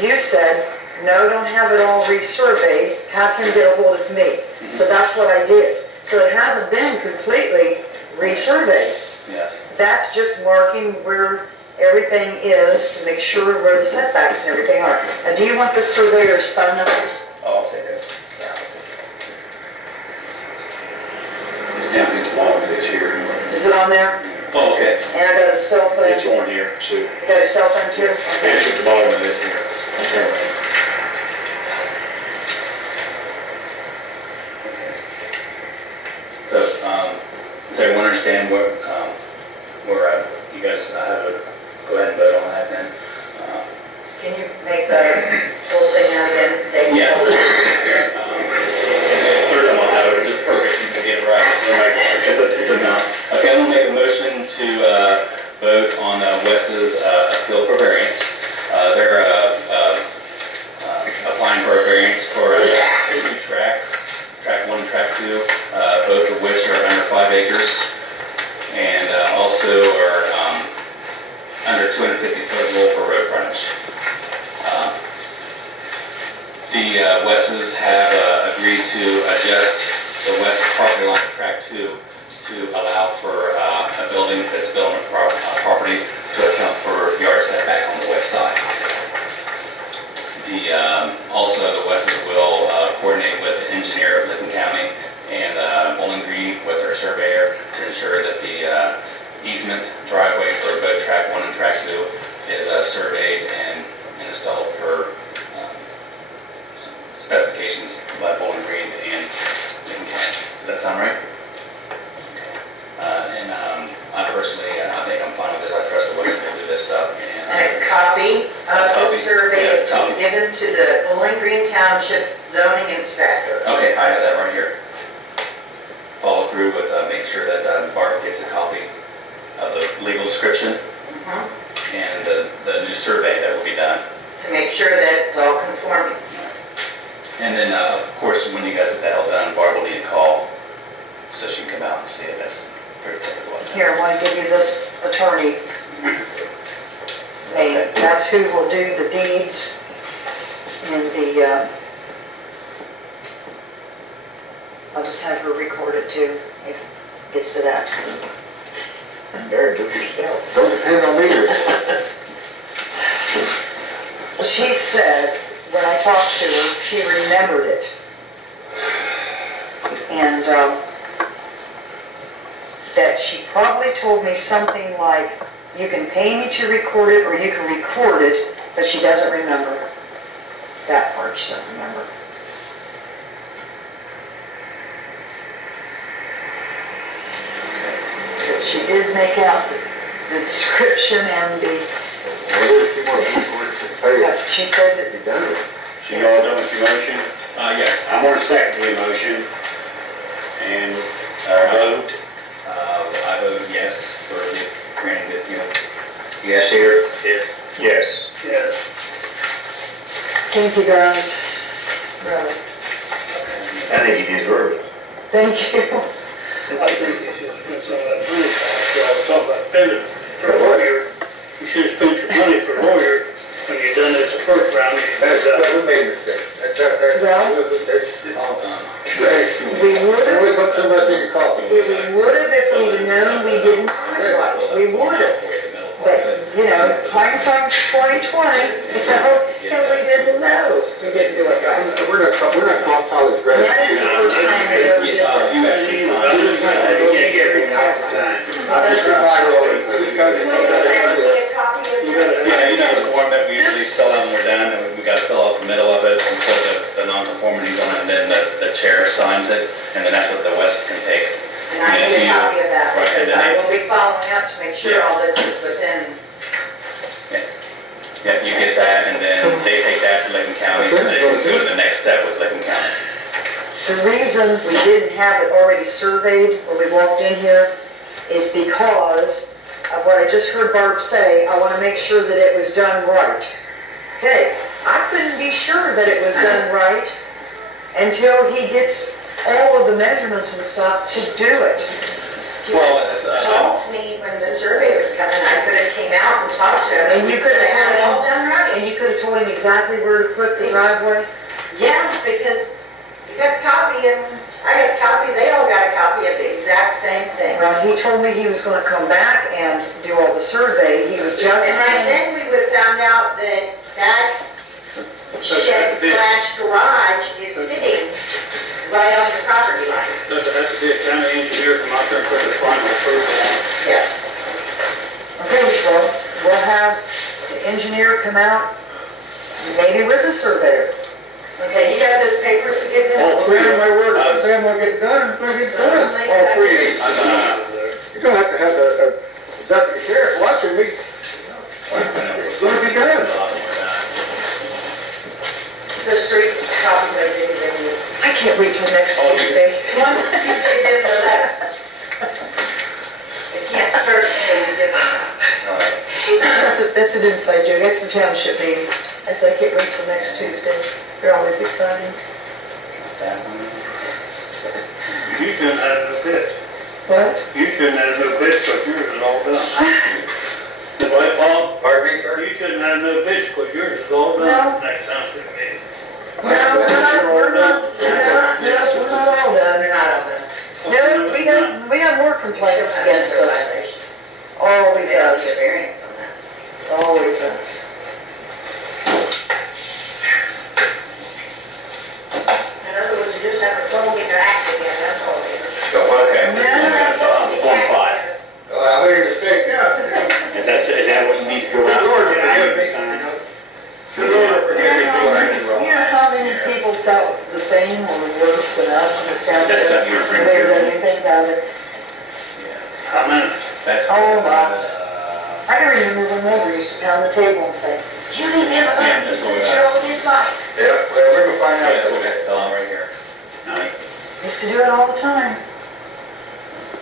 you said, no, don't have it all resurveyed, have him get a hold of me. So that's what I did. So it hasn't been completely resurveyed. Yes. That's just marking where everything is to make sure where the setbacks and everything are. And do you want the surveyor's phone numbers? Oh, I'll take it. It's down at the bottom, it's here. Is it on there? Oh, okay. And I got a cell phone. It's on here, so, You got a cell phone too? Okay. it's at the bottom of this here. Sure. So, does everyone understand what, where you guys have to go ahead and vote on that then? Can you make the whole thing out again, state? Yes. Third time I'll have it, just perfect, you can get it right. It's enough. Okay, I'm gonna make a motion to vote on Wes's appeal for variance. They're applying for a variance for 2 tracks, track 1 and track 2, both of which are under 5 acres, and also are under 250 foot rule for road frontage. The Wesses have agreed to adjust the west property line of track 2 to allow for a building that's built on a property to account for yard setback on the west side. Also, the Wesses will coordinate with the engineer of Licking County and Bowling Green with their surveyor to ensure that the easement driveway for both track 1 and track 2 is surveyed and installed per specifications by Bowling Green and Licking County. Does that sound right? And I personally, I think I'm fine with this. I trust the Wesses will do this stuff. And a copy of the survey is to be given to the Bowling Green Township zoning inspector. Okay, I have that right here. Follow through with making sure that Barb gets a copy of the legal description and the new survey that will be done. To make sure that it's all conforming. And then, of course, when you guys get that all done, Barb will need a call so she can come out and see it. That's pretty typical. Here, I want to give you this attorney name. That's who will do the deeds and the, I'll just have her record it too, if it gets to that. There, do it yourself. Don't depend on me. She said, when I talked to her, she remembered it. And that she probably told me something like, you can pay me to record it or you can record it, but she doesn't remember. That part she doesn't remember. But she did make out the description and the, she said that Be done with it. So you all done with your motion? Yes. I'm gonna second the motion and vote. I vote yes for the granting it, you know. Yes here? Yes. Yes. Yes. thank you guys. Really. I think you deserve it. Thank you. I think you should spend some of that money, so I was talking about spending for a lawyer. You should have spent your money for a lawyer when you done this the first round. We made a mistake. We would have. We put too much in your coffee. We would have if we'd known we didn't have one. We would have. But, you know, hindsight's 20/20, you know, and we didn't know. We didn't do it right. We're not college And graduates. that is the first time we ever did that. You actually You can't get everything out the sign. I just remind you, Will you send me a copy of this? Yeah, you know the form that we usually fill out when we're done, and we gotta fill out the middle of it and put the non-conformities on it, and then the chair signs it, and then that's what the West can take. And I need a copy of that, Right, and because then I they- will be following up to make sure all this is within. Yeah, you get that, and then they take that to Licking County, so they can go to the next step with Licking County. The reason we didn't have it already surveyed when we walked in here is because of what I just heard Barb say. I want to make sure that it was done right. Okay, I couldn't be sure that it was done right until he gets all of the measurements and stuff to do it. Well, it's, Told me when the survey was coming, I could have came out and talked to him. And you could have had it all told done him, right. and you could have told him exactly where to put the driveway. Yeah, because you got the copy and I got the copy, they all got a copy of the exact same thing. Well, he told me he was going to come back and do all the survey. He was just. And right then we would have found out that that shed / garage is sitting right on the property line. Does it have to be a county engineer come out there and put the final approval on it? Yes. Okay, so we'll have the engineer come out, maybe with a surveyor. Okay, you got those papers to give them? All three of my work, I say I'm gonna get it done, I'm gonna get it done. All three. You're gonna have to have a deputy sheriff watching me. It's gonna be done. Those three copies I gave you. I can't wait till next Oh, you- Tuesday. Once you give them that, they can't start until you give them. That's an inside joke, that's the township meeting. I said, I can't wait till next Tuesday. They're always exciting. You shouldn't have no bids. What? You shouldn't have no bids, because yours is all done. Right, Paul? Pardon me, sir? You shouldn't have no bids, because yours is all No. done next time to me. No, we're not all done. They're not all done. No, we got more complaints against us. Always They don't us, get variance on that. always us. about the same or worse than us in this town. That's not your friend. Nobody does anything about it. How many? That's. Oh, lots. I can remember when they were on the table and say, "You leave him Yeah, alone, that's he's what we been got. all his life." Yeah, well, we're gonna find Yeah, out. that's what I fell on right here. Used to do it all the time.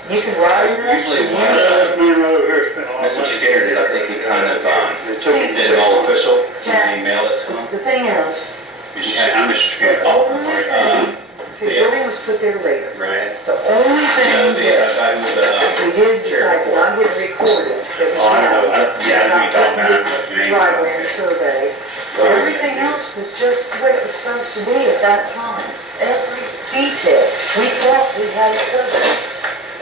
You could ride in it. Usually when, This man over here spent a lot of Mr. money. Scared is, I think he kind of, They took it. did it all official, and he mailed it to him. The thing is, I'm Mr. Spear. Oh, I'm sorry. see, the building was put there later. Right. The only thing The that guy who was, we did besides not get recorded, that was Oh, I don't know. not, Yeah, I know you're talking about. the driveway and survey. Everything else was just the way it was supposed to be at that time. Every detail. We thought we had it covered.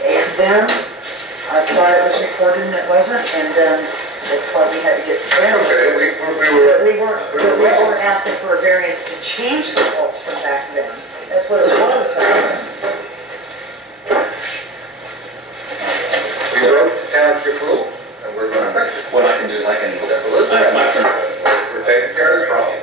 And then, I thought it was recorded and it wasn't, and then that's why we had to get the variance. Okay, But we weren't asking for a variance to change the laws from back then. That's what it was back then. we wrote the township rule, and we're gonna fix it. what I can do is I can, I have my printer. We're taking care of the problem.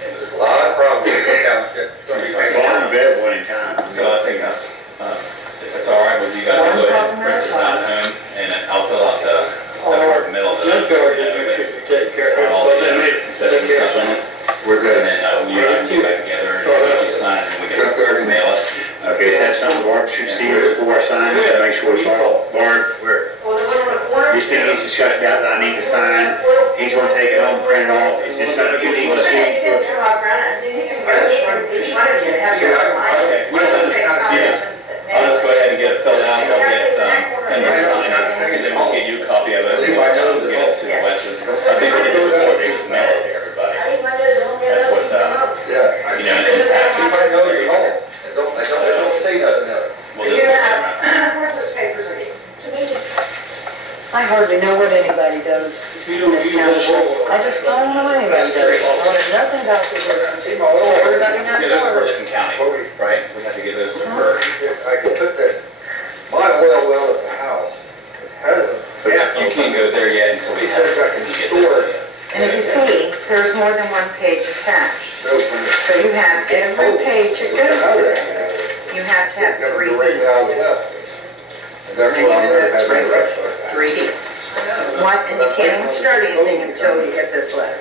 There's a lot of problems in the township. It's gonna be taken Well, care I'm of. in bed one in time. So I think, if it's all right with you guys, I'll go ahead and print this out at home, and I'll fill out the part in the middle of the. Junkyard, you should be taking care of it. All But the, they made it. instead of stuff in it, We're and good. then, you and I can get back together and get you signed, and we can mail it. Okay, is that something Barb should see before I sign it, to make sure it's all, Barb, where, Well, the one on the corner. this thing he's discussed about that I need to sign, he's gonna take it home, print it off, is this something you need to see? Okay, you guys can walk around, you can go from each one of you, have your own line. Okay, we don't have to- Take copies and I'll just go ahead and get it filled out, I'll get it, and then signed, and then we'll get you a copy of it, and we'll get it to the Wes's. I think what they did before, they just mail it to everybody. That's what, Yeah. you know, in the past. Everybody knows it all. They don't say nothing else. We'll just get it around. Where's those papers are you? I hardly know what anybody does in this township. I just don't know what anybody does. I know nothing about the business. Everybody Yeah, knows those are for ours. Liston County, right? We have to get those to her. I can put that, my oil well at the house, it has a. But you can't go there yet until we have, Says I can you get store this to it. you. And if you see, there's more than one page attached. Open it. So you have every page it goes to, you have to have Never three go right down the deeds. left. And that's why I'm gonna have my rest like that. Three deeds. One, and you can't even start anything until you get this letter.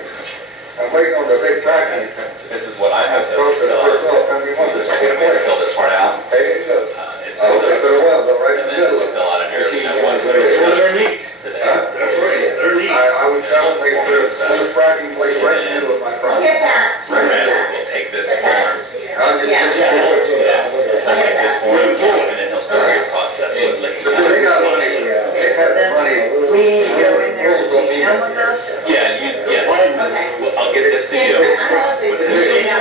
I'm waiting on the big tractor. This is what I have to Go to the fill first out. oil company, wants This to is take what we have to it. fill this part out. Hey, it goes. It's I just hope they put a well, but right in and the then middle. we fill out in here, you know, what Well, they're neat. today. Huh? They're neat. I would tell them they put a fracking place right in the middle of my I'll property. get that. I'll get Brad that. will take this form, I'll just. Yeah. he'll take this form, and then he'll start your process with Lincoln So they County. got money, they So have the then money. we need to go in there and sit down with us. Yeah, yeah. Well, I'll get this to you. I know With that this they- change,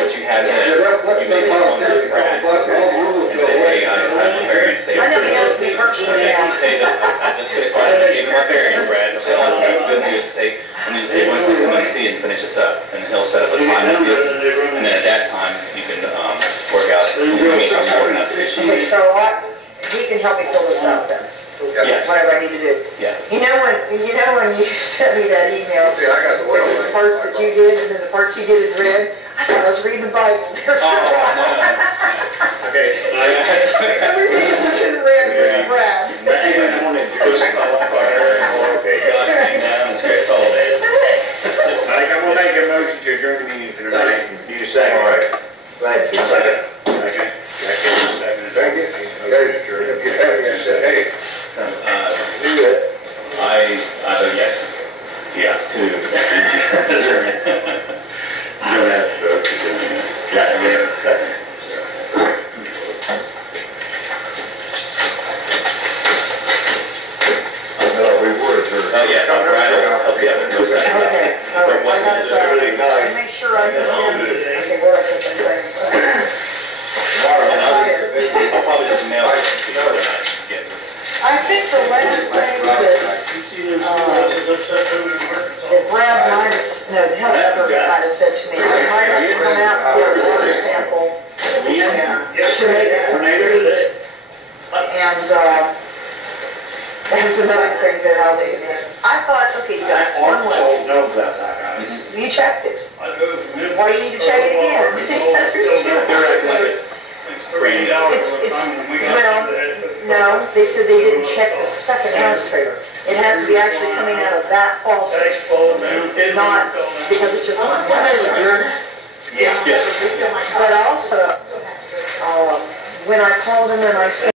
what you have is, you make one with Brad, and say, hey, I have a variance there. I know he knows me personally now. Hey, this is fine, I gave him my variance, Brad. He'll say, oh, that's good news. Say, I need to say, when can we come and see and finish this up? And he'll set up a time with you. And then at that time, you can, work out, you meet some more enough Okay, issues. so he can help me fill this out then, Yes, whatever I need to do. yeah. You know when you sent me that email, See, I got the there oil. was the parts that you did and then the parts you did in red, I thought I was reading the Bible. Oh, no. Okay. Everything was in red was Brad. I wanted to go see my wife. Okay. God, hang down and stay cold. Mike, I'm gonna make a motion to adjourn the meeting for tonight. You second. All right. Thank you. Second. Second. Second. Thank you. Okay, sure. If you have me, say, hey, So, do it. I vote yes. Yeah. To adjourn. You don't have to vote. Yeah, second. No, we would, sir. Oh, yeah, no, Brad will help you out. No sense. Okay, all right, I got that. Really nice. Make sure I put in, okay, where I put them things. I'll probably just mail it to you tonight. Get it. I think the last thing that You see them supervisors upset over the work? that Brad might have, no, the health expert might have said to me, he might have to come out and get a water sample to make it read. And, that was another thing that I was, I thought, okay, you got one well. No, about that. You checked it. I drove from Memphis. Why do you need to check it again? They're acting like it's 3 hours. No, they said they didn't check the second house trailer. It has to be actually coming out of that faucet, That's falling down. not because it's just one house. Yes. But also, when I called him and I said,